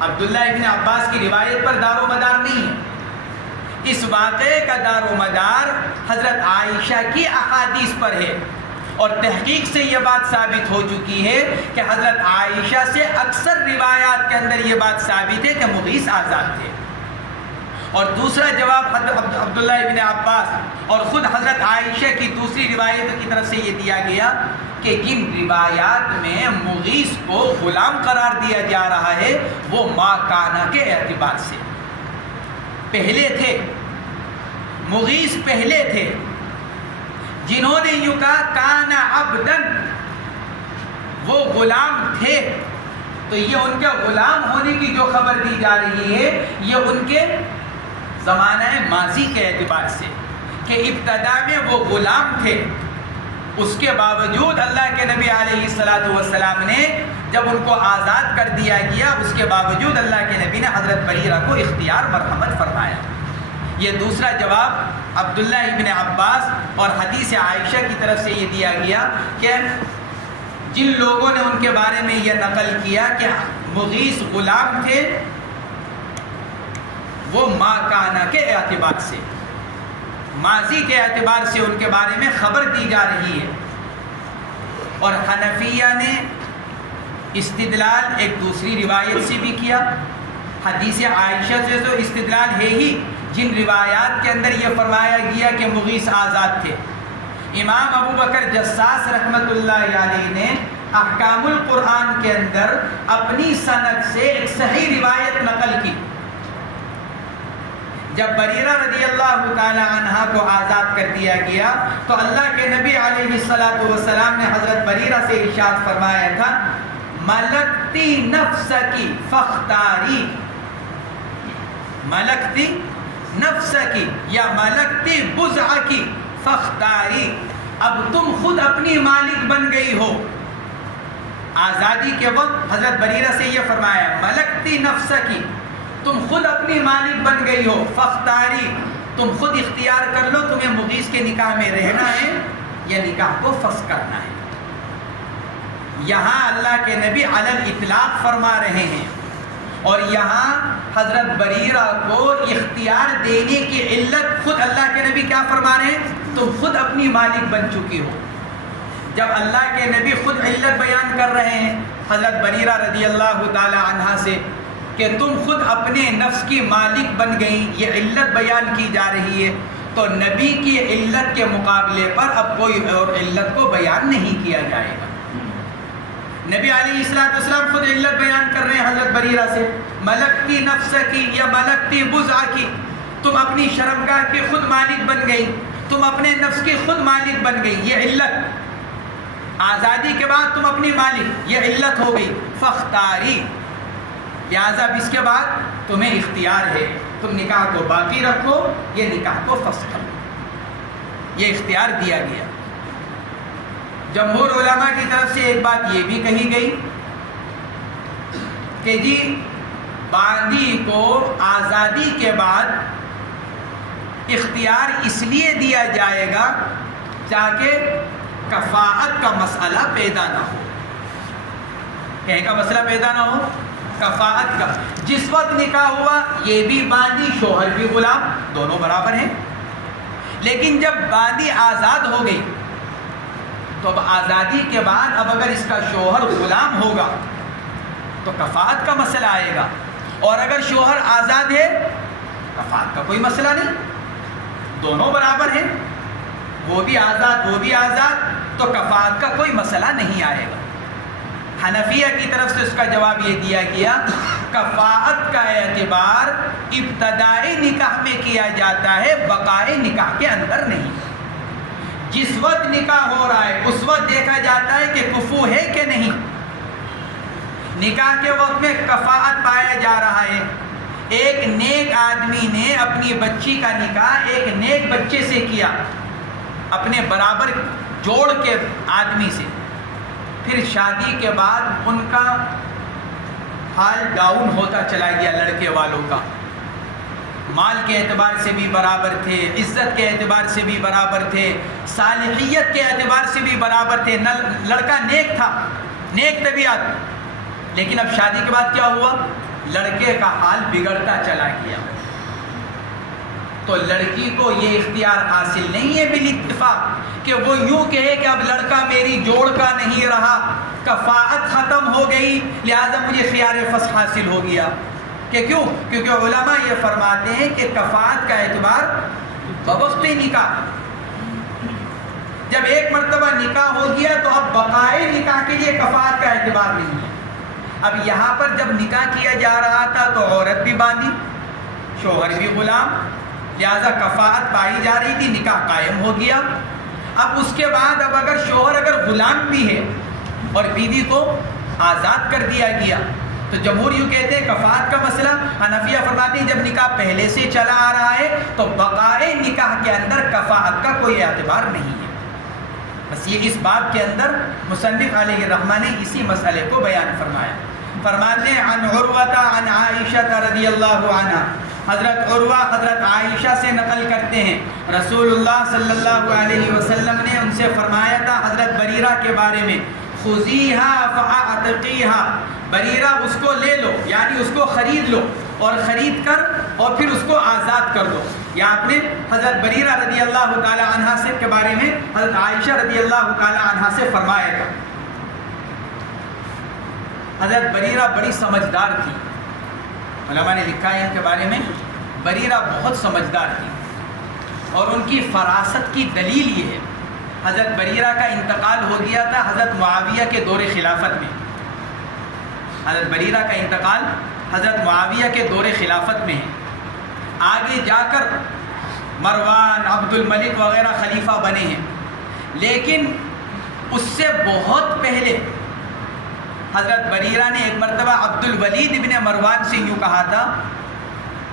عبداللہ ابن عباس کی روایت پر دار و مدار نہیں ہے۔ اس واقعے کا دار و مدار حضرت عائشہ کی احادیث پر ہے، اور تحقیق سے یہ بات ثابت ہو چکی ہے کہ حضرت عائشہ سے اکثر روایات کے اندر یہ بات ثابت ہے کہ مغیث آزاد تھے۔ اور دوسرا جواب حضرت عبداللہ ابن عباس اور خود حضرت عائشہ کی دوسری روایت کی طرف سے یہ دیا گیا کہ جن روایات میں مغیث کو غلام قرار دیا جا رہا ہے وہ ما کانا کے اعتبار سے پہلے تھے، مغیث پہلے تھے، جنہوں نے یوں کہا کانا عبدن، وہ غلام تھے، تو یہ ان کے غلام ہونے کی جو خبر دی جا رہی ہے یہ ان کے زمانہ ماضی کے اعتبار سے کہ ابتدا میں وہ غلام تھے، اس کے باوجود اللہ کے نبی علیہ الصلوۃ والسلام نے جب ان کو آزاد کر دیا گیا، اس کے باوجود اللہ کے نبی نے حضرت بریرہ کو اختیار مرحمت فرمایا۔ یہ دوسرا جواب عبداللہ ابن عباس اور حدیث عائشہ کی طرف سے یہ دیا گیا کہ جن لوگوں نے ان کے بارے میں یہ نقل کیا کہ مغیث غلام تھے، وہ ما کانا کے اعتبار سے، ماضی کے اعتبار سے ان کے بارے میں خبر دی جا رہی ہے. اور حنفیہ نے استدلال ایک دوسری روایت سے بھی کیا، حدیث عائشہ سے تو استدلال ہے ہی، جن روایات کے اندر یہ فرمایا گیا کہ مغیث آزاد تھے. امام ابو بکر جساس رحمۃ اللہ علیہ نے احکام القرآن کے اندر اپنی سند سے ایک صحیح روایت نقل کی. جب بریرہ رضی اللہ تعالی عنہ کو آزاد کر دیا گیا تو اللہ کے نبی علیہ الصلوۃ والسلام نے حضرت بریرہ سے ارشاد فرمایا تھا، ملکتی نفسکی فاختاری، ملکتی نفسکی یا ملکتی بضعکی فاختاری، اب تم خود اپنی مالک بن گئی ہو. آزادی کے وقت حضرت بریرہ سے یہ فرمایا، ملکتی نفسکی، تم خود اپنی مالک بن گئی ہو، فاختاری، تم خود اختیار کر لو تمہیں مغیث کے نکاح میں رہنا ہے یا نکاح کو فسخ کرنا ہے. یہاں اللہ کے نبی علی الاطلاق فرما رہے ہیں، اور یہاں حضرت بریرہ کو اختیار دینے کی علت خود اللہ کے نبی کیا فرما رہے ہیں، تم خود اپنی مالک بن چکی ہو. جب اللہ کے نبی خود علت بیان کر رہے ہیں حضرت بریرہ رضی اللہ تعالی عنہ سے کہ تم خود اپنے نفس کی مالک بن گئی، یہ علت بیان کی جا رہی ہے، تو نبی کی علت کے مقابلے پر اب کوئی اور علت کو بیان نہیں کیا جائے گا. نبی علیہ السلام خود علت بیان کر رہے ہیں حضرت بریرہ سے، ملکتی نفس کی یا ملکتی بضع کی، تم اپنی شرمگاہ کی خود مالک بن گئی، تم اپنے نفس کی خود مالک بن گئی، یہ علت. آزادی کے بعد تم اپنی مالک، یہ علت ہو گئی. فاختاری، لہٰذا اس کے بعد تمہیں اختیار ہے، تم نکاح کو باقی رکھو یہ نکاح کو فسخ کرو، یہ اختیار دیا گیا. جمہور علماء کی طرف سے ایک بات یہ بھی کہی گئی کہ جی باندی کو آزادی کے بعد اختیار اس لیے دیا جائے گا تاکہ کفاءت کا مسئلہ پیدا نہ ہو. کہیں کا مسئلہ پیدا نہ ہو، کفاءت کا. جس وقت نکاح ہوا یہ بھی باندی، شوہر بھی غلام، دونوں برابر ہیں. لیکن جب باندی آزاد ہو گئی تو اب آزادی کے بعد اب اگر اس کا شوہر غلام ہوگا تو کفاءت کا مسئلہ آئے گا، اور اگر شوہر آزاد ہے کفاءت کا کوئی مسئلہ نہیں، دونوں برابر ہیں، وہ بھی آزاد تو کفاءت کا کوئی مسئلہ نہیں آئے گا. حنفیہ کی طرف سے اس کا جواب یہ دیا گیا، کفاءت کا اعتبار ابتدائی نکاح میں کیا جاتا ہے، بقائی نکاح کے اندر نہیں. جس وقت نکاح ہو رہا ہے اس وقت دیکھا جاتا ہے کہ کفو ہے کہ نہیں. نکاح کے وقت میں کفاءت پایا جا رہا ہے. ایک نیک آدمی نے اپنی بچی کا نکاح ایک نیک بچے سے کیا، اپنے برابر جوڑ کے آدمی سے، پھر شادی کے بعد ان کا حال ڈاؤن ہوتا چلا گیا. لڑکے والوں کا مال کے اعتبار سے بھی برابر تھے، عزت کے اعتبار سے بھی برابر تھے، صالحیت کے اعتبار سے بھی برابر تھے. لڑکا نیک تھا، نیک طبیعت، لیکن اب شادی کے بعد کیا ہوا، لڑکے کا حال بگڑتا چلا گیا. تو لڑکی کو یہ اختیار حاصل نہیں ہے بالاتفاق کہ وہ یوں کہے کہ اب لڑکا میری جوڑ کا نہیں رہا، کفاءت ختم ہو گئی لہذا مجھے خیار فسخ حاصل ہو گیا. کہ کیوں؟ کیونکہ علماء یہ فرماتے ہیں کہ کفاءت کا اعتبار بوقت نکاح، جب ایک مرتبہ نکاح ہو گیا تو اب بقائے نکاح کے لیے کفاءت کا اعتبار نہیں ہے. اب یہاں پر جب نکاح کیا جا رہا تھا تو عورت بھی باندھی، شوہر بھی غلام، لہذا کفاءت پائی جا رہی تھی، نکاح قائم ہو گیا. اب اس کے بعد اب اگر شوہر اگر غلام بھی ہے اور بیوی کو آزاد کر دیا گیا تو جمہور یوں کہتے ہیں کفاءت کا مسئلہ. حنفیہ فرماتے ہیں جب نکاح پہلے سے چلا آ رہا ہے تو بقائے نکاح کے اندر کفاءت کا کوئی اعتبار نہیں ہے. بس یہ اس باب کے اندر مصنف علیہ الرحمہ نے اسی مسئلے کو بیان فرمایا. فرماتے ہیں عن عروہ عن عائشہ رضی اللہ عنہ حضرت عروہ حضرت عائشہ سے نقل کرتے ہیں، رسول اللہ صلی اللہ علیہ وسلم نے ان سے فرمایا تھا حضرت بریرہ کے بارے میں، خذیہا فاعتقیہا، بریرہ اس کو لے لو، یعنی اس کو خرید لو اور خرید کر اور پھر اس کو آزاد کر دو۔ یا آپ نے حضرت بریرہ رضی اللہ تعالی عنہ سے کے بارے میں حضرت عائشہ رضی اللہ تعالی عنہ سے فرمایا تھا۔ حضرت بریرہ بڑی سمجھدار تھی، علماء نے لکھا ہے ان کے بارے میں، بریرہ بہت سمجھدار تھی، اور ان کی فراست کی دلیل یہ ہے، حضرت بریرہ کا انتقال ہو گیا تھا حضرت معاویہ کے دور خلافت میں، حضرت بریرہ کا انتقال حضرت معاویہ کے دور خلافت میں ہے۔ آگے جا کر مروان، عبد الملک وغیرہ خلیفہ بنے ہیں، لیکن اس سے بہت پہلے حضرت بریرہ نے ایک مرتبہ عبد الولید ابن مروان سے یوں کہا تھا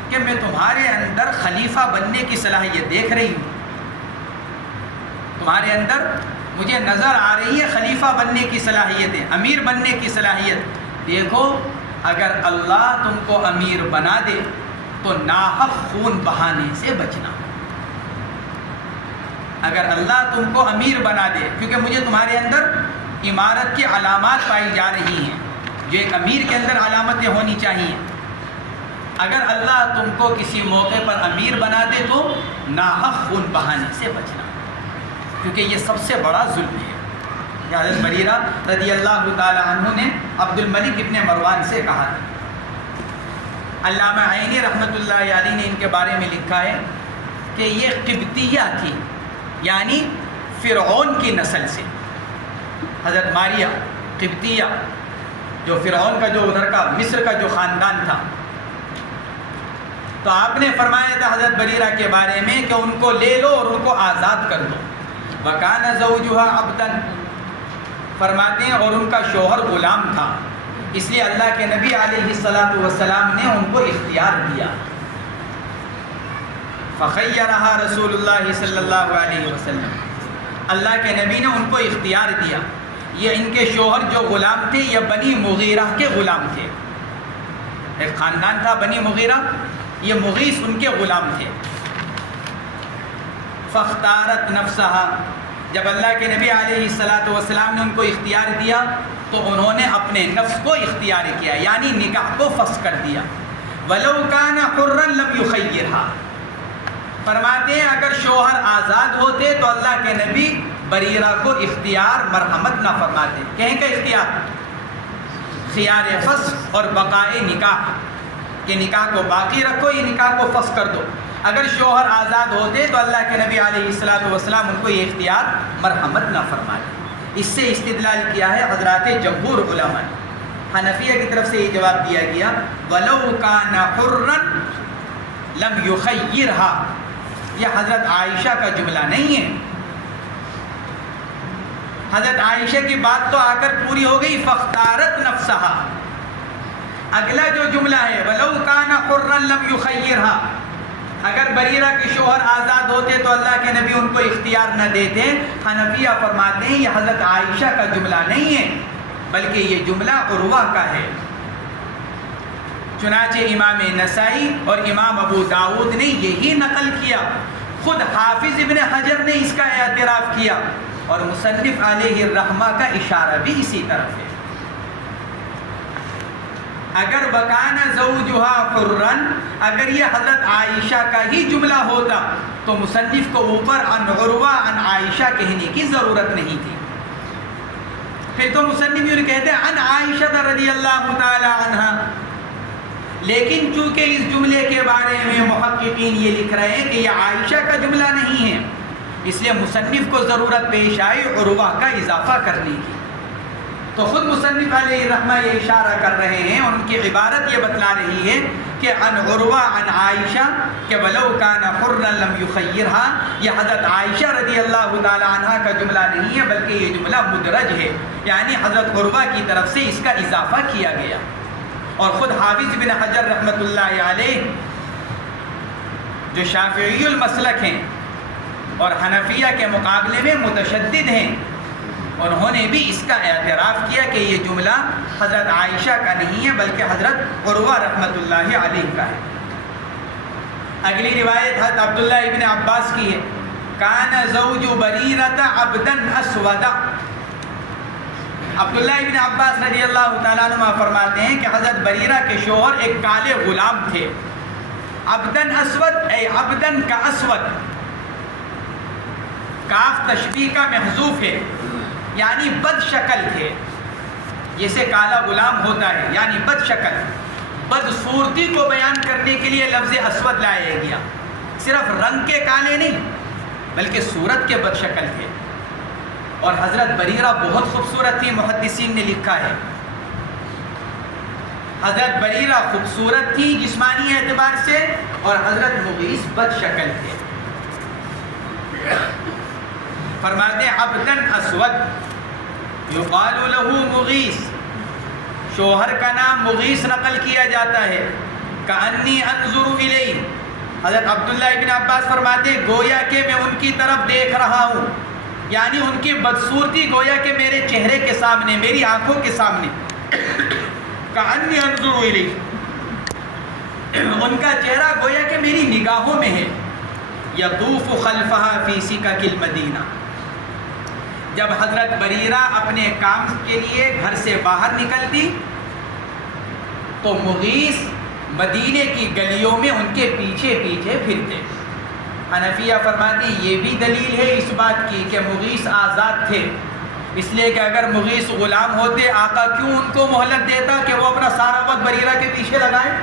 کہ میں تمہارے اندر خلیفہ بننے کی صلاحیت دیکھ رہی ہوں، تمہارے اندر مجھے نظر آ رہی ہے خلیفہ بننے کی صلاحیتیں، امیر بننے کی صلاحیت، دیکھو اگر اللہ تم کو امیر بنا دے تو ناحق خون بہانے سے بچنا، اگر اللہ تم کو امیر بنا دے، کیونکہ مجھے تمہارے اندر امارت کی علامات پائی جا رہی ہیں جو ایک امیر کے اندر علامتیں ہونی چاہیے، اگر اللہ تم کو کسی موقع پر امیر بنا دے تو ناحق خون بہانے سے بچنا، کیونکہ یہ سب سے بڑا ظلم ہے۔ حضرت بریرہ رضی اللہ تعالی عنہ نے عبد الملک ابن مروان سے کہا تھا۔ علامہ عینی رحمۃ اللہ علیہ نے ان کے بارے میں لکھا ہے کہ یہ قبطیہ تھی، یعنی فرعون کی نسل سے، حضرت ماریہ قبطیہ جو فرعون کا جو ادھر کا مصر کا جو خاندان تھا، تو آپ نے فرمایا تھا حضرت بریرہ کے بارے میں کہ ان کو لے لو اور ان کو آزاد کر دو، وَكَانَ زَوْجُهَا عَبْدًا، فرماتے ہیں اور ان کا شوہر غلام تھا، اس لیے اللہ کے نبی علیہ الصلاۃ والسلام نے ان کو اختیار دیا، فَخَيَّرَهَا رسول اللہ صلی اللہ علیہ وسلم، اللہ کے نبی نے ان کو اختیار دیا۔ یہ ان کے شوہر جو غلام تھے یہ بنی مغیرہ کے غلام تھے، ایک خاندان تھا بنی مغیرہ، یہ مغیث ان کے غلام تھے۔ فاختارت نفسها، جب اللہ کے نبی علیہ الصلاۃ والسلام نے ان کو اختیار دیا تو انہوں نے اپنے نفس کو اختیار کیا، یعنی نکاح کو فسخ کر دیا۔ وَلَوْ كَانَ حُرًّا لَمْ يُخَيِّرْهَا، فرماتے ہیں اگر شوہر آزاد ہوتے تو اللہ کے نبی بریرہ کو اختیار مرحمت نہ فرماتے، کہیں کا اختیار، خیار فسخ اور بقائے نکاح، کہ نکاح کو باقی رکھو، یہ نکاح کو فسخ کر دو۔ اگر شوہر آزاد ہوتے تو اللہ کے نبی علیہ الصلاۃ والسلام ان کو یہ اختیار مرحمت نہ فرماتے۔ اس سے استدلال کیا ہے حضرات جمہور علماء نے، حنفیہ کی طرف سے یہ جواب دیا گیا وَلَوْ كَانَ حُرًّا لَمْ يُخَيِّرْهَا، یہ حضرت عائشہ کا جملہ نہیں ہے، حضرت عائشہ کی بات تو آ کر پوری ہو گئی، فاختارت نفسها، اگلا جو جملہ ہے وَلَوْ كَانَ حُرًّا لَمْ يُخَيِّرْهَا، اگر بریرہ کے شوہر آزاد ہوتے تو اللہ کے نبی ان کو اختیار نہ دیتے۔ حنفیہ فرماتے ہیں یہ حضرت عائشہ کا جملہ نہیں ہے بلکہ یہ جملہ عروہ کا ہے، چنانچہ امام نسائی اور امام ابو داود نے یہی نقل کیا، خود حافظ ابن حجر نے اس کا اعتراف کیا، اور مصنف علیہ الرحمہ کا اشارہ بھی اسی طرف ہے۔ اگر وَكَانَ زَوْجُهَا حُرًّا، اگر یہ حضرت عائشہ کا ہی جملہ ہوتا تو مصنف کو اوپر عن عروہ عن عائشہ کہنے کی ضرورت نہیں تھی، پھر تو مصنف یہ کہتے ہیں عن عائشہ رضی اللہ تعالی عنہ، لیکن چونکہ اس جملے کے بارے میں محققین یہ لکھ رہے ہیں کہ یہ عائشہ کا جملہ نہیں ہے، اس لیے مصنف کو ضرورت پیش آئی عروہ کا اضافہ کرنے کی، تو خود مصنف علیہ الرحمہ یہ اشارہ کر رہے ہیں، ان کی عبارت یہ بتلا رہی ہے کہ عن عروہ عن عائشہ کہ وَلَوْ كَانَ حُرًّا لَمْ يُخَيِّرْهَا، یہ حضرت عائشہ رضی اللہ تعالی عنہ کا جملہ نہیں ہے بلکہ یہ جملہ مدرج ہے، یعنی حضرت عروہ کی طرف سے اس کا اضافہ کیا گیا۔ اور خود حافظ بن حجر رحمۃ اللہ علیہ جو شافعی المسلک ہیں اور حنفیہ کے مقابلے میں متشدد ہیں، انہوں نے بھی اس کا اعتراف کیا کہ یہ جملہ حضرت عائشہ کا نہیں ہے بلکہ حضرت عروہ رحمۃ اللہ علیہ کا ہے۔ اگلی روایت حضرت عبداللہ ابن عباس کی ہے، کان زوج بریرۃ عبدا اسودا۔ عبداللہ ابن عباس رضی اللہ تعالیٰ عنہ فرماتے ہیں کہ حضرت بریرہ کے شوہر ایک کالے غلام تھے، عبدن اسود اے عبدن کا اسود، کاف تشبیہ کا محذوف ہے، یعنی بد شکل تھے، جیسے کالا غلام ہوتا ہے یعنی بد شکل، بدصورتی کو بیان کرنے کے لیے لفظ اسود لایا گیا، صرف رنگ کے کالے نہیں بلکہ صورت کے بد شکل تھے۔ اور حضرت بریرہ بہت خوبصورت تھی، محدثین نے لکھا ہے حضرت بریرہ خوبصورت تھی جسمانی اعتبار سے، اور حضرت مغیث بد شکل تھے۔ فرماتے عبدن اسود یقال له مغیث، شوہر کا نام مغیث نقل کیا جاتا ہے، کأنی انظر الیہ، حضرت عبداللہ ابن عباس فرماتے گویا کہ میں ان کی طرف دیکھ رہا ہوں، یعنی ان کی بدصورتی گویا کہ میرے چہرے کے سامنے، میری آنکھوں کے سامنے، کأنی انظر الیہ، ان کا چہرہ گویا کہ میری نگاہوں میں ہے۔ یطوف خلفہا فی سکک المدینہ، جب حضرت بریرہ اپنے کام کے لیے گھر سے باہر نکلتی تو مغیث مدینے کی گلیوں میں ان کے پیچھے پیچھے پھرتے۔ حنفیہ فرماتی یہ بھی دلیل ہے اس بات کی کہ مغیث آزاد تھے، اس لیے کہ اگر مغیث غلام ہوتے آقا کیوں ان کو مہلت دیتا کہ وہ اپنا سارا وقت بریرہ کے پیچھے لگائیں؟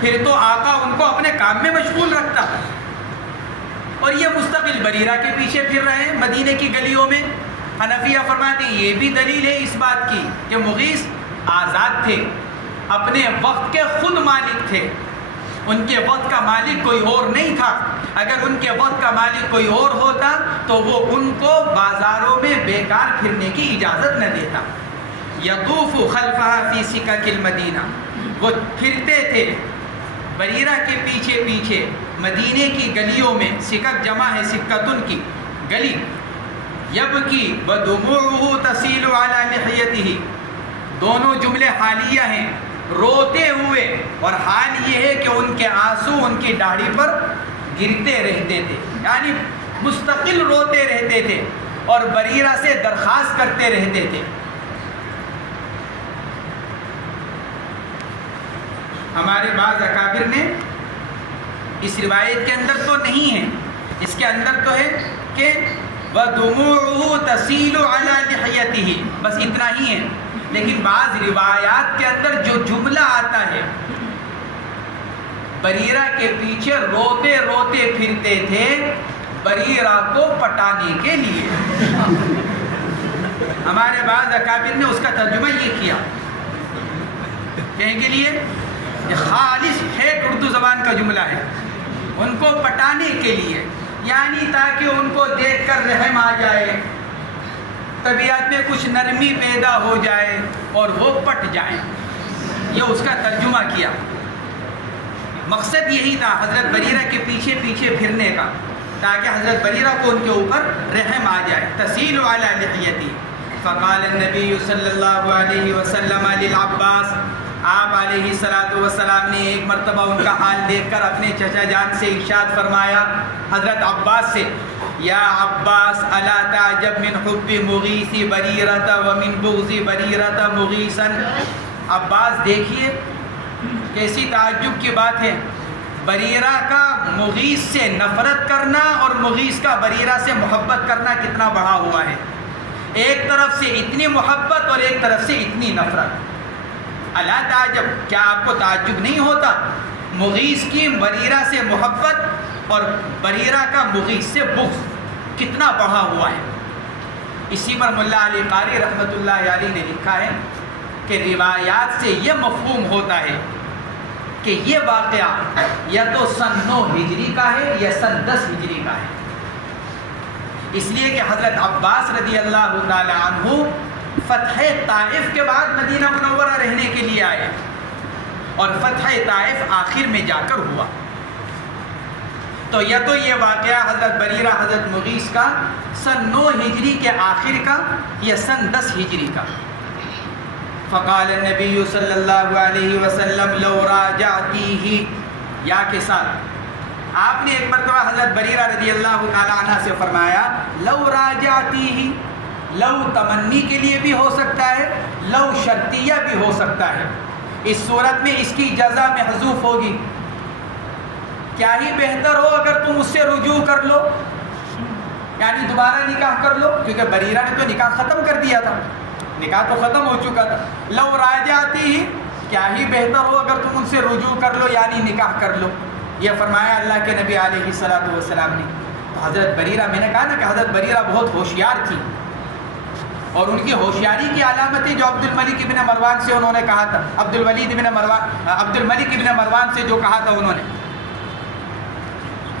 پھر تو آقا ان کو اپنے کام میں مشغول رکھتا، اور یہ مستقل بریرہ کے پیچھے پھر رہے ہیں مدینے کی گلیوں میں۔ حنفیہ فرماتے ہیں یہ بھی دلیل ہے اس بات کی کہ مغیث آزاد تھے، اپنے وقت کے خود مالک تھے، ان کے وقت کا مالک کوئی اور نہیں تھا، اگر ان کے وقت کا مالک کوئی اور ہوتا تو وہ ان کو بازاروں میں بیکار پھرنے کی اجازت نہ دیتا۔ یطوف خلفہا فی سکک المدینہ، وہ پھرتے تھے بریرہ کے پیچھے پیچھے مدینے کی گلیوں میں، سکک جمع ہے سکتن کی گلی، یبکی ودموعہ تسیل علی لحیتہ، دونوں جملے حالیہ ہیں، روتے ہوئے، اور حال یہ ہے کہ ان کے آنسو ان کی داڑھی پر گرتے رہتے تھے، یعنی مستقل روتے رہتے تھے اور بریرہ سے درخواست کرتے رہتے تھے۔ ہمارے بعض اکابر نے اس روایت کے اندر تو نہیں ہے، اس کے اندر تو ہے کہ وَدُمُوعُهُ تَسِيلُ عَلَى لِحْيَتِهِ، بس اتنا ہی ہے، لیکن بعض روایات کے اندر جو جملہ آتا ہے بریرہ کے پیچھے روتے روتے پھرتے تھے بریرہ کو پٹانے کے لیے، ہمارے بعض اکابر نے اس کا ترجمہ یہ کیا کہنے کے لیے، یہ خالص ٹھیک اردو زبان کا جملہ ہے، ان کو پٹانے کے لیے، یعنی تاکہ ان کو دیکھ کر رحم آ جائے، طبیعت میں کچھ نرمی پیدا ہو جائے اور وہ پٹ جائیں، یہ اس کا ترجمہ کیا۔ مقصد یہی تھا حضرت بریرہ کے پیچھے پیچھے پھرنے کا، تاکہ حضرت بریرہ کو ان کے اوپر رحم آ جائے۔ تسیل علی لحیتی، فقال النبی صلی اللہ علیہ وسلم للعباس، آپ علیہ السلام نے ایک مرتبہ ان کا حال دیکھ کر اپنے چچا جان سے ارشاد فرمایا، حضرت عباس سے، یا عباس الا تعجب من حب مغیث بریرۃ ومن بغض بریرۃ مغیثا، عباس دیکھیے کیسی تعجب کی بات ہے، بریرہ کا مغیث سے نفرت کرنا اور مغیث کا بریرہ سے محبت کرنا کتنا بڑھا ہوا ہے، ایک طرف سے اتنی محبت اور ایک طرف سے اتنی نفرت۔ الا تعجب، کیا آپ کو تعجب نہیں ہوتا؟ مغیث کی بریرہ سے محبت اور بریرہ کا مغیث سے بغض کتنا بڑھا ہوا ہے۔ اسی پر ملا علی قاری رحمۃ اللہ علیہ نے لکھا ہے کہ روایات سے یہ مفہوم ہوتا ہے کہ یہ واقعہ یا تو سن 9 ہجری کا ہے یا سن 10 ہجری کا ہے، اس لیے کہ حضرت عباس رضی اللہ تعالی عنہ فتح طائف کے بعد مدینہ منورہ رہنے کے لیے آئے، اور فتح طائف آخر میں جا کر ہوا، تو یا تو یہ واقعہ حضرت بریرہ حضرت مغیث کا سن 9 ہجری کے آخر کا یا سن 10 ہجری کا۔ فقال النبی صلی اللہ علیہ وسلم لو راجعتیہ، یا کے ساتھ۔ آپ نے ایک مرتبہ حضرت بریرہ رضی اللہ تعالیٰ عنہ سے فرمایا لو راجعتی ہی، لو تمنی کے لیے بھی ہو سکتا ہے، لو شرطیہ بھی ہو سکتا ہے، اس صورت میں اس کی جزا محذوف ہوگی۔ کیا ہی بہتر ہو اگر تم اس سے رجوع کر لو، یعنی دوبارہ نکاح کر لو، کیونکہ بریرہ نے تو نکاح ختم کر دیا تھا، نکاح تو ختم ہو چکا تھا۔ لو راجعتی ہی، کیا ہی بہتر ہو اگر تم ان سے رجوع کر لو یعنی نکاح کر لو، یہ فرمایا اللہ کے نبی علیہ الصلوۃ والسلام نے۔ تو حضرت بریرہ، میں نے کہا نا کہ حضرت بریرہ بہت ہوشیار تھی، اور ان کی ہوشیاری کی علامتیں جو عبد الملک ابن مروان سے انہوں نے کہا تھا، عبد الملک ابن مروان سے جو کہا تھا انہوں نے،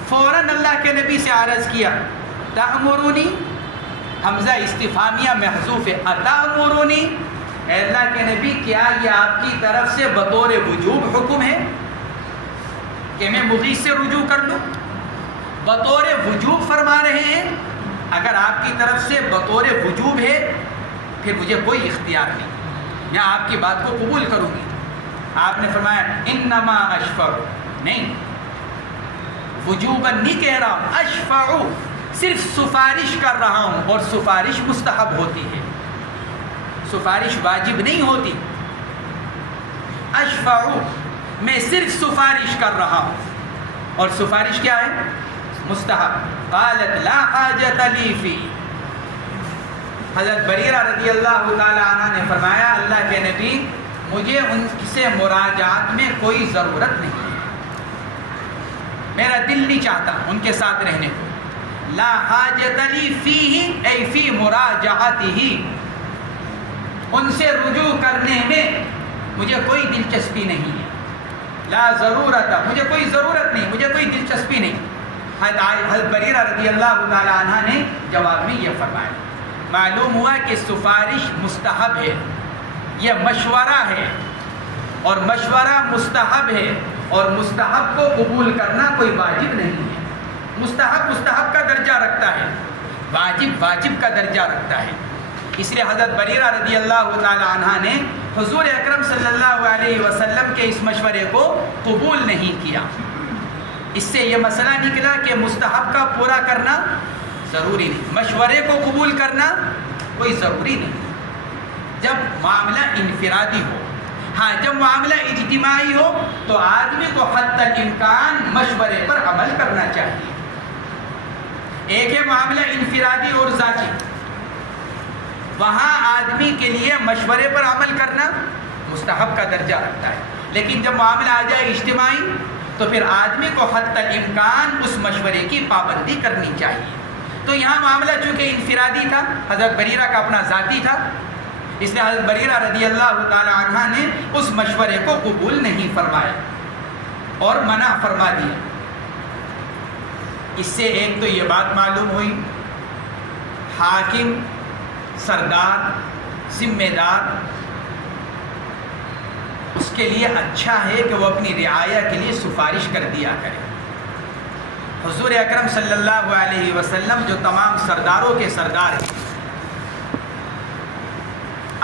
فوراً اللہ کے نبی سے عرض کیا تأمرونی، حمزہ استفہامیہ محذوف ہے، اتأمرونی، اے اللہ کے نبی کیا یہ آپ کی طرف سے بطور وجوب حکم ہے کہ میں مغیث سے رجوع کر لوں؟ بطور وجوب فرما رہے ہیں، اگر آپ کی طرف سے بطور وجوب ہے پھر مجھے کوئی اختیار نہیں، میں آپ کی بات کو قبول کروں گی۔ آپ نے فرمایا انما اشفع، نہیں وجوباً نہیں کہہ رہا ہوں، اشفع صرف سفارش کر رہا ہوں، اور سفارش مستحب ہوتی ہے، سفارش واجب نہیں ہوتی۔ اشفع، میں صرف سفارش کر رہا ہوں، اور سفارش کیا ہے؟ مستحب۔ قالت لا حاجت لی فی، حضرت بریرہ رضی اللہ تعالی عنہ نے فرمایا اللہ کے نبی مجھے ان سے مراجعات میں کوئی ضرورت نہیں، میرا دل نہیں چاہتا ان کے ساتھ رہنے کو۔ لا حاجت لی فیہ ای فی مراجعتہ، ان سے رجوع کرنے میں مجھے کوئی دلچسپی نہیں ہے۔ لا ضرورت، مجھے کوئی ضرورت نہیں، مجھے کوئی دلچسپی نہیں۔ حضرت بریرہ رضی اللہ تعالی عنہ نے جواب میں یہ فرمایا، معلوم ہوا کہ سفارش مستحب ہے، یہ مشورہ ہے، اور مشورہ مستحب ہے، اور مستحب کو قبول کرنا کوئی واجب نہیں ہے۔ مستحب مستحب کا درجہ رکھتا ہے، واجب واجب کا درجہ رکھتا ہے۔ اس لیے حضرت بریرہ رضی اللہ تعالی عنہ نے حضور اکرم صلی اللہ علیہ وسلم کے اس مشورے کو قبول نہیں کیا۔ اس سے یہ مسئلہ نکلا کہ مستحب کا پورا کرنا ضروری نہیں، مشورے کو قبول کرنا کوئی ضروری نہیں جب معاملہ انفرادی ہو۔ ہاں جب معاملہ اجتماعی ہو تو آدمی کو حتی الامکان مشورے پر عمل کرنا چاہیے۔ ایک ہے معاملہ انفرادی اور ذاتی، وہاں آدمی کے لیے مشورے پر عمل کرنا مستحب کا درجہ رکھتا ہے، لیکن جب معاملہ آ جائے اجتماعی تو پھر آدمی کو حتی الامکان اس مشورے کی پابندی کرنی چاہیے۔ تو یہاں معاملہ چونکہ انفرادی تھا، حضرت بریرہ کا اپنا ذاتی تھا، اس لیے حضرت بریرہ رضی اللہ تعالی عنہ نے اس مشورے کو قبول نہیں فرمایا اور منع فرما دیا۔ اس سے ایک تو یہ بات معلوم ہوئی، حاکم، سردار، ذمہ دار، اس کے لیے اچھا ہے کہ وہ اپنی رعایا کے لیے سفارش کر دیا کرے۔ حضور اکرم صلی اللہ علیہ وسلم جو تمام سرداروں کے سردار ہیں،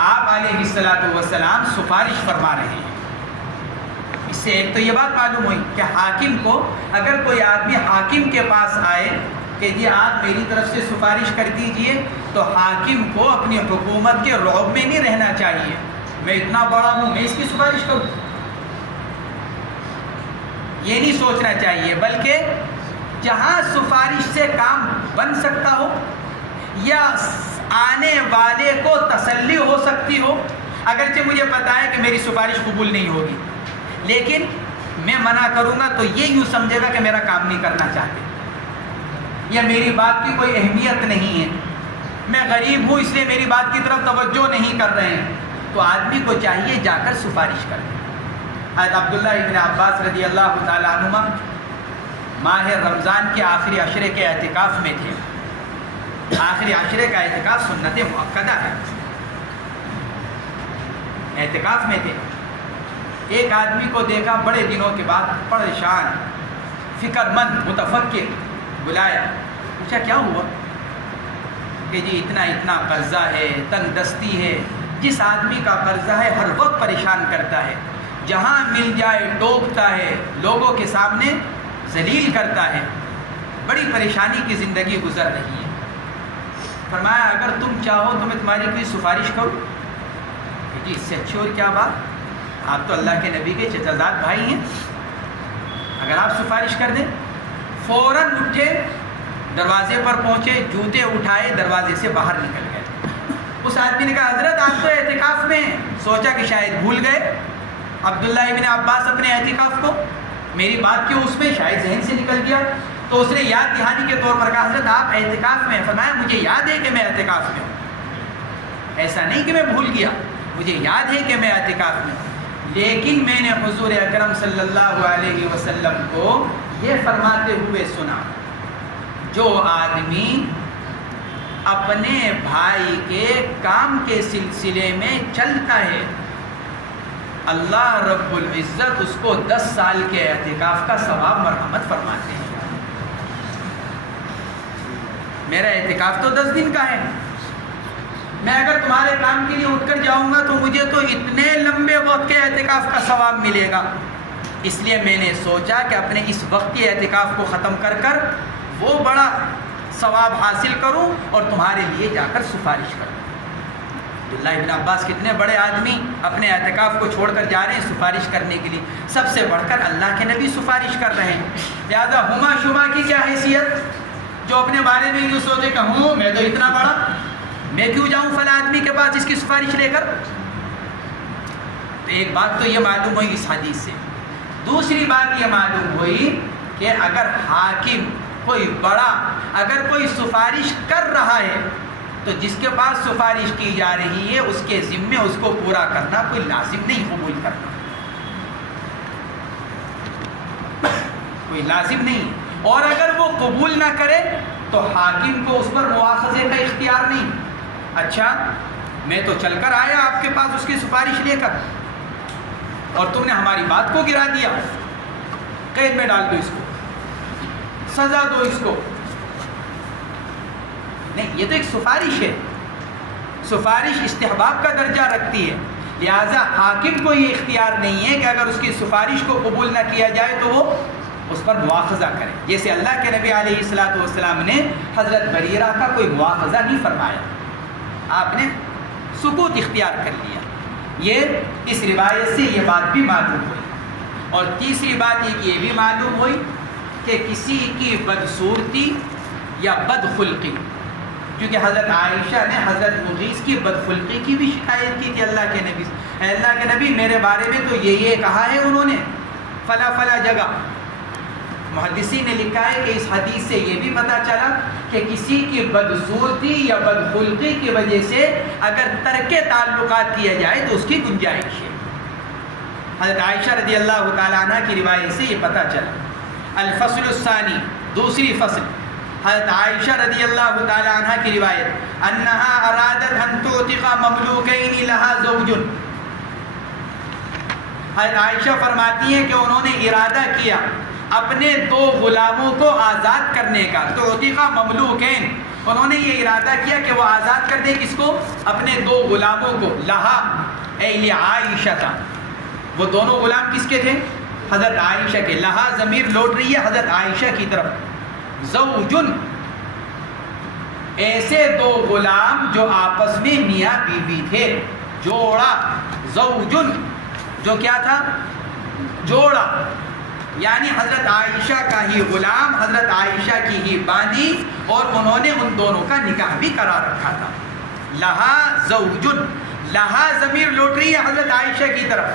آپ علیہ السلام سفارش فرما رہے ہیں۔ اس سے ایک تو یہ بات معلوم ہوئی کہ حاکم کو، اگر کوئی آدمی حاکم کے پاس آئے کہ جی آپ میری طرف سے سفارش کر دیجئے، تو حاکم کو اپنی حکومت کے رعب میں نہیں رہنا چاہیے، میں اتنا بڑا ہوں میں اس کی سفارش کروں، یہ نہیں سوچنا چاہیے، بلکہ جہاں سفارش سے کام بن سکتا ہو یا آنے والے کو تسلی ہو سکتی ہو، اگرچہ مجھے پتا ہے کہ میری سفارش قبول نہیں ہوگی، لیکن میں منع کروں گا تو یہ یوں سمجھے گا کہ میرا کام نہیں کرنا چاہتے، یا میری بات کی کوئی اہمیت نہیں ہے، میں غریب ہوں اس لیے میری بات کی طرف توجہ نہیں کر رہے ہیں، تو آدمی کو چاہیے جا کر سفارش کرے۔ حضرت عبداللہ ابن عباس رضی اللہ تعالیٰ عنہما ماہ رمضان کے آخری عشرے کے اعتکاف میں تھے۔ آخری عشرے کا اعتکاف سنت مؤکدہ ہے، اعتکاف میں تھے، ایک آدمی کو دیکھا بڑے دنوں کے بعد، پریشان، فکر مند، متفکر، بلایا، پوچھا کیا ہوا؟ کہ جی اتنا قرضہ ہے، تنگ دستی ہے، جس آدمی کا قرضہ ہے ہر وقت پریشان کرتا ہے، جہاں مل جائے ٹوکتا ہے، لوگوں کے سامنے ذلیل کرتا ہے، بڑی پریشانی کی زندگی گزر رہی ہے۔ فرمایا اگر تم چاہو تو میں تمہاری کوئی سفارش کروں؟ جی اس سے اچھی اور کیا بات، آپ تو اللہ کے نبی کے چچازاد بھائی ہیں، اگر آپ سفارش کر دیں۔ فوراً اٹھے، دروازے پر پہنچے، جوتے اٹھائے، دروازے سے باہر نکل گئے۔ اس آدمی نے کہا حضرت آپ تو اعتکاف میں ہیں، سوچا کہ شاید بھول گئے عبداللہ ابن عباس اپنے اعتکاف کو، میری بات کیوں اس میں شاید ذہن سے نکل گیا۔ تو اس نے یاد دہانی کے طور پر کہا حضرت آپ اعتکاف میں ہیں؟ فرمایا مجھے یاد ہے کہ میں اعتکاف میں ہوں، ایسا نہیں کہ میں بھول گیا، مجھے یاد ہے کہ میں اعتکاف میں ہوں، لیکن میں نے حضور اکرم صلی اللہ علیہ وسلم کو یہ فرماتے ہوئے سنا، جو آدمی اپنے بھائی کے کام کے سلسلے میں چلتا ہے اللہ رب العزت اس کو 10 سال کے اعتکاف کا ثواب مرحمت فرماتے ہیں۔ میرا اعتکاف تو 10 دن کا ہے، میں اگر تمہارے کام کے لیے اٹھ کر جاؤں گا تو مجھے تو اتنے لمبے وقت کے اعتکاف کا ثواب ملے گا، اس لیے میں نے سوچا کہ اپنے اس وقت کے اعتکاف کو ختم کر کر وہ بڑا ثواب حاصل کروں اور تمہارے لیے جا کر سفارش کروں۔ عبداللہ ابن عباس کتنے بڑے آدمی اپنے اعتکاف کو چھوڑ کر جا رہے ہیں سفارش کرنے کے لیے، سب سے بڑھ کر اللہ کے نبی سفارش کر رہے ہیں، لہذا ہما شما کی کیا حیثیت، جو اپنے بارے میں یوں سوچے کہ ہوں میں تو اتنا بڑا، میں کیوں جاؤں فلاں آدمی کے پاس اس کی سفارش لے کر۔ تو ایک بات تو یہ معلوم ہوئی اس حدیث سے، دوسری بات یہ معلوم ہوئی کہ اگر حاکم کوئی بڑا اگر کوئی سفارش کر رہا ہے تو جس کے پاس سفارش کی جا رہی ہے اس کے ذمے اس کو پورا کرنا کوئی لازم نہیں، قبول کرنا کوئی لازم نہیں، اور اگر وہ قبول نہ کرے تو حاکم کو اس پر مواخذے کا اختیار نہیں۔ اچھا میں تو چل کر آیا آپ کے پاس اس کی سفارش لے کر اور تم نے ہماری بات کو گرا دیا، قید میں ڈال دو اس کو، سزا دو اس کو، نہیں یہ تو ایک سفارش ہے، سفارش استحباب کا درجہ رکھتی ہے، لہذا حاکم کو یہ اختیار نہیں ہے کہ اگر اس کی سفارش کو قبول نہ کیا جائے تو وہ اس پر مواخذہ کرے، جیسے اللہ کے نبی علیہ الصلوۃ والسلام نے حضرت بریرہ کا کوئی مواخذہ نہیں فرمایا، آپ نے سکوت اختیار کر لیا۔ یہ اس روایت سے یہ بات بھی معلوم ہوئی، اور تیسری بات یہ بھی معلوم ہوئی کہ کسی کی بدصورتی یا بدخلقی، کیونکہ حضرت عائشہ نے حضرت مغیث کی بدخلقی کی بھی شکایت کی تھی اللہ کے نبی سے، اے اللہ کے نبی میرے بارے میں تو یہ کہا ہے انہوں نے فلا فلا جگہ۔ محدثین نے لکھا ہے کہ اس حدیث سے یہ بھی پتہ چلا کہ کسی کی بدصورتی یا بدخلقی کی وجہ سے اگر ترک تعلقات کیا جائے تو اس کی گنجائش ہے۔ حضرت عائشہ رضی اللہ تعالیٰ عنہ کی روایت سے یہ پتہ چلا۔ الفصل الثانی، دوسری فصل، حضرت عائشہ رضی اللہ تعالیٰ عنہ کی روایت، انہا ارادت ان تعتق مملوکین لہا زوج، حضرت عائشہ فرماتی ہیں کہ انہوں نے ارادہ کیا اپنے 2 غلاموں کو آزاد کرنے کا، تعتق مملوکین، انہوں نے یہ ارادہ کیا کہ وہ آزاد کر دے کس کو، اپنے 2 غلاموں کو، لہا اے لعائشہ، وہ دونوں غلام کس کے تھے، حضرت عائشہ کے، لہا ضمیر لوٹ رہی ہے حضرت عائشہ کی طرف، زوجن، ایسے 2 غلام جو آپس میں میاں بیوی تھے، جوڑا، زوجن جو کیا تھا، جوڑا، یعنی حضرت عائشہ کا ہی غلام، حضرت عائشہ کی ہی باندی، اور انہوں نے ان دونوں کا نکاح بھی کرا رکھا تھا۔ لہا زوجن، لہا ضمیر لوٹ رہی ہے حضرت عائشہ کی طرف،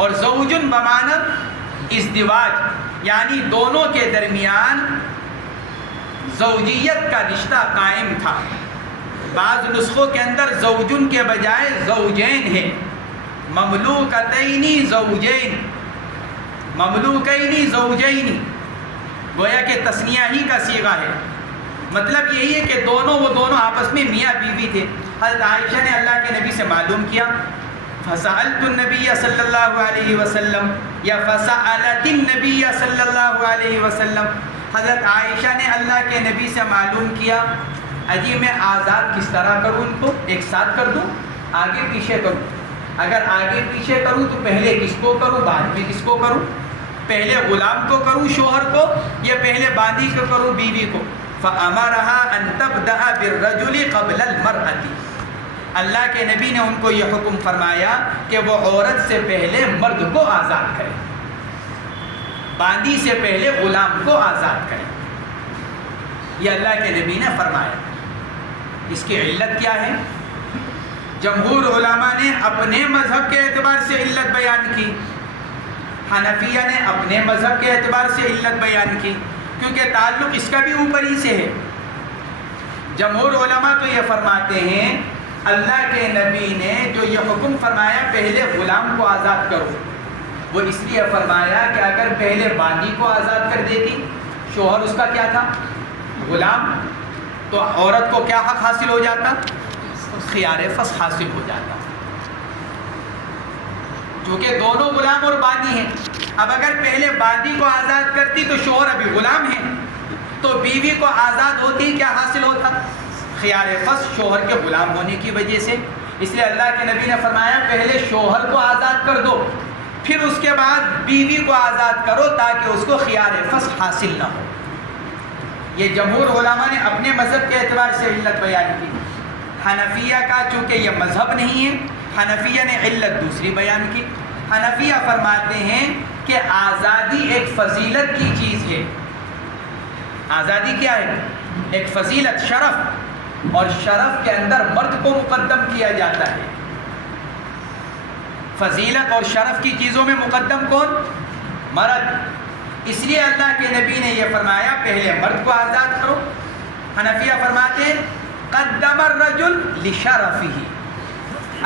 اور زوجن بمعنی ازدواج، یعنی دونوں کے درمیان زوجیت کا رشتہ قائم تھا۔ بعض نسخوں کے اندر زوجن کے بجائے زوجین ہے، مملوکتینی زوجین، مملوکینی زوجینی، گویا کہ تثنیہ ہی کا صیغہ ہے، مطلب یہی ہے کہ وہ دونوں آپس میں میاں بیوی تھے۔ حضرت عائشہ نے اللہ کے نبی سے معلوم کیا، فسألت النبی صلی اللہ علیہ وسلم یا فسألت النبی صلی اللہ علیہ وسلم، حضرت عائشہ نے اللہ کے نبی سے معلوم کیا اجی میں آزاد کس طرح کروں، ان کو ایک ساتھ کر دوں، آگے پیچھے کروں، اگر آگے پیچھے کروں تو پہلے کس کو کروں بعد میں کس کو کروں؟ پہلے غلام کو کروں شوہر کو یا پہلے باندی کو کروں بیوی کو؟ فَأَمَرَهَا أَن تَبْدَأَ بِالرَّجُلِ قَبْلَ الْمَرْأَةِ، اللہ کے نبی نے ان کو یہ حکم فرمایا کہ وہ عورت سے پہلے مرد کو آزاد کرے، باندی سے پہلے غلام کو آزاد کرے. یہ اللہ کے نبی نے فرمایا. اس کی علت کیا ہے؟ جمہور علماء نے اپنے مذہب کے اعتبار سے علت بیان کی، حنفیہ نے اپنے مذہب کے اعتبار سے علت بیان کی، کیونکہ تعلق اس کا بھی اوپر ہی سے ہے. جمہور علماء تو یہ فرماتے ہیں اللہ کے نبی نے جو یہ حکم فرمایا پہلے غلام کو آزاد کرو، وہ اس لیے فرمایا کہ اگر پہلے باندی کو آزاد کر دیتی، شوہر اس کا کیا تھا؟ غلام، تو عورت کو کیا حق حاصل ہو جاتا؟ خیار فصح حاصل ہو جاتا، چونکہ دونوں غلام اور باندی ہیں. اب اگر پہلے باندی کو آزاد کرتی تو شوہر ابھی غلام ہے، تو بیوی کو آزاد ہوتی کیا حاصل ہوتا؟ خیار فصح شوہر کے غلام ہونے کی وجہ سے. اس لیے اللہ کے نبی نے فرمایا پہلے شوہر کو آزاد کر دو، پھر اس کے بعد بیوی کو آزاد کرو تاکہ اس کو خیار فصح حاصل نہ ہو. یہ جمہور علماء نے اپنے مذہب کے اعتبار سے علت بیان کی. حنفیہ کا چونکہ یہ مذہب نہیں ہے، حنفیہ نے علت دوسری بیان کی. حنفیہ فرماتے ہیں کہ آزادی ایک فضیلت کی چیز ہے. آزادی کیا ہے؟ ایک فضیلت، شرف، اور شرف کے اندر مرد کو مقدم کیا جاتا ہے. فضیلت اور شرف کی چیزوں میں مقدم کون؟ مرد. اس لیے اللہ کے نبی نے یہ فرمایا پہلے مرد کو آزاد کرو. حنفیہ فرماتے ہیں قدم الرجل لشرفہ،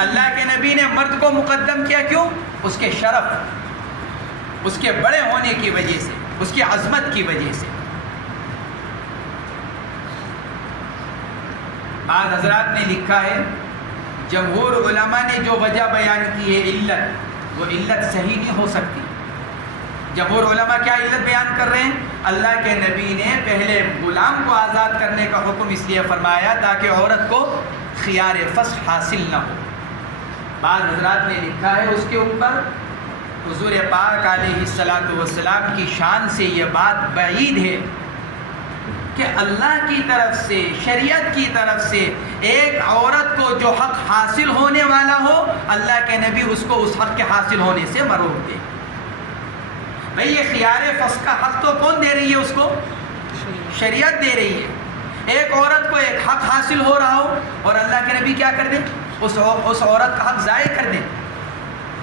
اللہ کے نبی نے مرد کو مقدم کیا. کیوں؟ اس کے شرف، اس کے بڑے ہونے کی وجہ سے، اس کی عظمت کی وجہ سے. بعض حضرات نے لکھا ہے جمہور علماء نے جو وجہ بیان کی ہے علت، وہ علت صحیح نہیں ہو سکتی. جمہور علماء کیا علت بیان کر رہے ہیں؟ اللہ کے نبی نے پہلے غلام کو آزاد کرنے کا حکم اس لیے فرمایا تاکہ عورت کو خیار فصح حاصل نہ ہو. بعض حضرات نے لکھا ہے اس کے اوپر حضور پاک علیہ السلام کی شان سے یہ بات بعید ہے کہ اللہ کی طرف سے، شریعت کی طرف سے ایک عورت کو جو حق حاصل ہونے والا ہو، اللہ کے نبی اس کو اس حق کے حاصل ہونے سے مروک دے. بھئی یہ خیار فصح کا حق تو کون دے رہی ہے اس کو؟ شریعت دے رہی ہے. ایک عورت کو ایک حق حاصل ہو رہا ہو اور اللہ کے نبی کیا کر دیں؟ اس عورت کا حق ضائع کر دیں،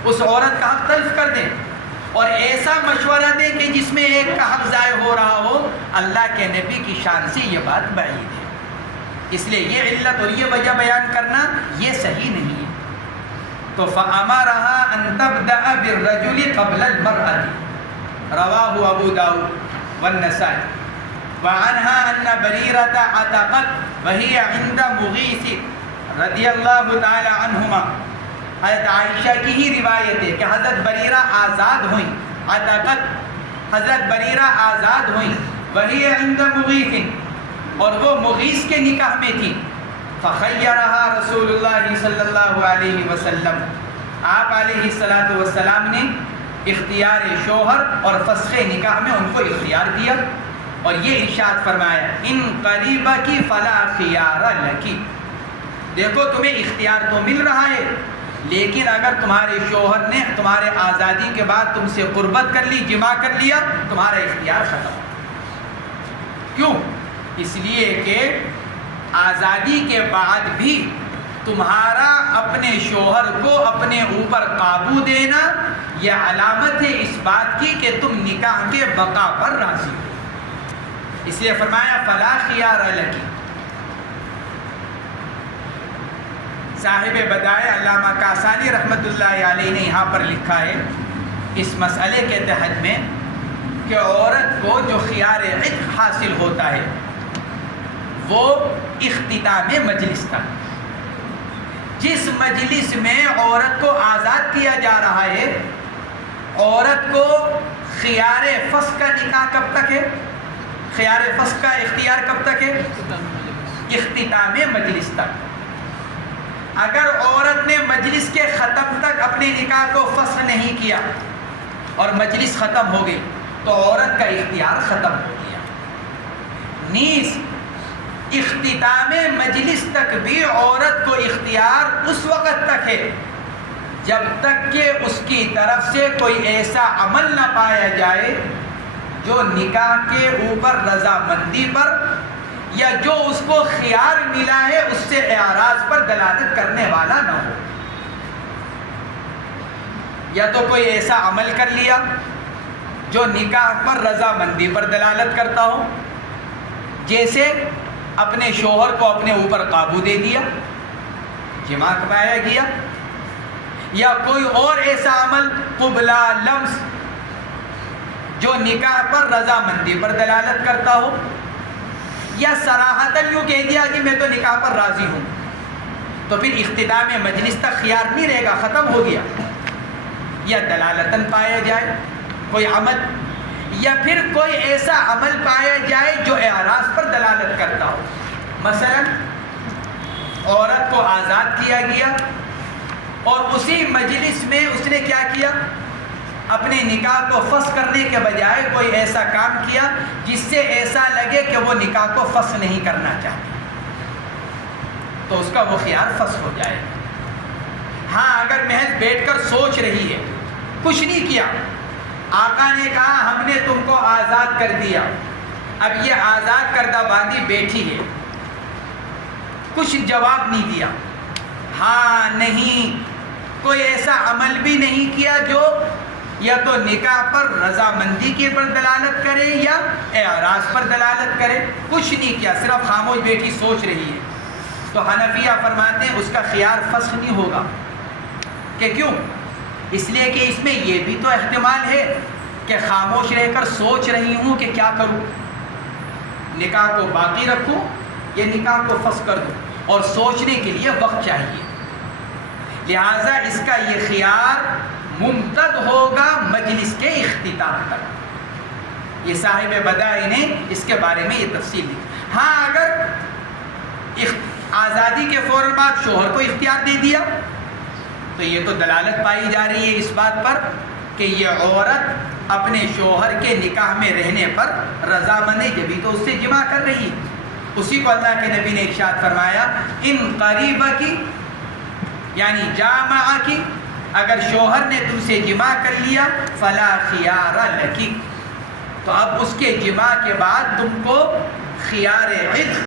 اس عورت کا حق تلف کر دیں، اور ایسا مشورہ دیں کہ جس میں ایک کا حق ضائع ہو رہا ہو. اللہ کے نبی کی شان سے یہ بات بعید ہے. اس لیے یہ علت اور یہ وجہ بیان کرنا یہ صحیح نہیں ہے. تو فَأَمَرَهَا أَن تَبْدَأَ بِالرَّجُلِ قَبْلَ الْمَرْأَةِ، رواہ ابو داؤد والنسائی. وعنها أن بريرة عتقت وهي عند مغیث رضی اللہ تعالی عنہما. حضرت عائشہ کی ہی روایت ہے کہ حضرت بریرہ آزاد ہوئیں، عتقت، حضرت بریرہ آزاد ہوئیں، وہی عند مغیث، اور وہ مغیث کے نکاح میں تھی. فخیرہا رسول اللہ صلی اللہ علیہ وسلم، آپ علیہ السلام نے اختیار شوہر اور فسخ نکاح میں ان کو اختیار دیا اور یہ ارشاد فرمایا ان قریبہ کی فلا خیار لکی. دیکھو تمہیں اختیار تو مل رہا ہے، لیکن اگر تمہارے شوہر نے تمہارے آزادی کے بعد تم سے قربت کر لی، جماع کر لیا، تمہارا اختیار ختم. کیوں؟ اس لیے کہ آزادی کے بعد بھی تمہارا اپنے شوہر کو اپنے اوپر قابو دینا یہ علامت ہے اس بات کی کہ تم نکاح کے بقا پر راضی ہو. اس لیے فرمایا فلا خیار لکی. صاحب بدائع علامہ کاسانی رحمۃ اللہ علیہ نے یہاں پر لکھا ہے اس مسئلے کے تحت میں کہ عورت کو جو خیار عتق حاصل ہوتا ہے وہ اختتام مجلس کا. جس مجلس میں عورت کو آزاد کیا جا رہا ہے، عورت کو خیار فسخ کا نکاح کب تک ہے؟ خیار فسخ کا اختیار کب تک ہے؟ اختتام مجلس تک. اگر عورت نے مجلس کے ختم تک اپنے نکاح کو فسخ نہیں کیا اور مجلس ختم ہو گئی تو عورت کا اختیار ختم ہو گیا. نیز اختتام مجلس تک بھی عورت کو اختیار اس وقت تک ہے جب تک کہ اس کی طرف سے کوئی ایسا عمل نہ پایا جائے جو نکاح کے اوپر رضامندی پر یا جو اس کو خیار ملا ہے اس سے اعراض پر دلالت کرنے والا نہ ہو. یا تو کوئی ایسا عمل کر لیا جو نکاح پر رضامندی پر دلالت کرتا ہو، جیسے اپنے شوہر کو اپنے اوپر قابو دے دیا، جماع پایا گیا، یا کوئی اور ایسا عمل قبلہ لمس جو نکاح پر رضامندی پر دلالت کرتا ہو، یا صراحتاً یوں کہہ دیا کہ میں تو نکاح پر راضی ہوں، تو پھر اختتام مجلس تک خیار نہیں رہے گا، ختم ہو گیا. یا دلالتاً پایا جائے کوئی عمل، یا پھر کوئی ایسا عمل پایا جائے جو اعراض پر دلالت کرتا ہو. مثلا عورت کو آزاد کیا گیا اور اسی مجلس میں اس نے کیا کیا، اپنے نکاح کو فسخ کرنے کے بجائے کوئی ایسا کام کیا جس سے ایسا لگے کہ وہ نکاح کو فسخ نہیں کرنا چاہتی، تو اس کا وہ خیار فسخ ہو جائے گا. ہاں اگر محض بیٹھ کر سوچ رہی ہے، کچھ نہیں کیا، آقا نے کہا ہم نے تم کو آزاد کر دیا، اب یہ آزاد کردہ باندی بیٹھی ہے، کچھ جواب نہیں دیا، ہاں نہیں، کوئی ایسا عمل بھی نہیں کیا جو یا تو نکاح پر رضامندی کے پر دلالت کرے یا اعراض پر دلالت کرے، کچھ نہیں کیا، صرف خاموش بیٹھی سوچ رہی ہے، تو حنفیہ فرماتے ہیں اس کا خیار فسخ نہیں ہوگا. کہ کیوں؟ اس لیے کہ اس میں یہ بھی تو احتمال ہے کہ خاموش رہ کر سوچ رہی ہوں کہ کیا کروں، نکاح کو باقی رکھوں یا نکاح کو فسخ کر دوں، اور سوچنے کے لیے وقت چاہیے، لہٰذا اس کا یہ خیار ممتد ہوگا مجلس کے اختتام تک. یہ صاحب بدائع نے اس کے بارے میں یہ تفصیل دی. ہاں اگر آزادی کے فوراً بعد شوہر کو اختیار دے دیا تو یہ تو دلالت پائی جا رہی ہے اس بات پر کہ یہ عورت اپنے شوہر کے نکاح میں رہنے پر رضامند ہے، جبھی تو اس سے جماع کر رہی ہے. اسی کو اللہ کے نبی نے ارشاد فرمایا ان قریبہ کی یعنی جامعہ کی، اگر شوہر نے تم سے جماع کر لیا فلا خیار لکی، تو اب اس کے جماع کے بعد تم کو خیار عتق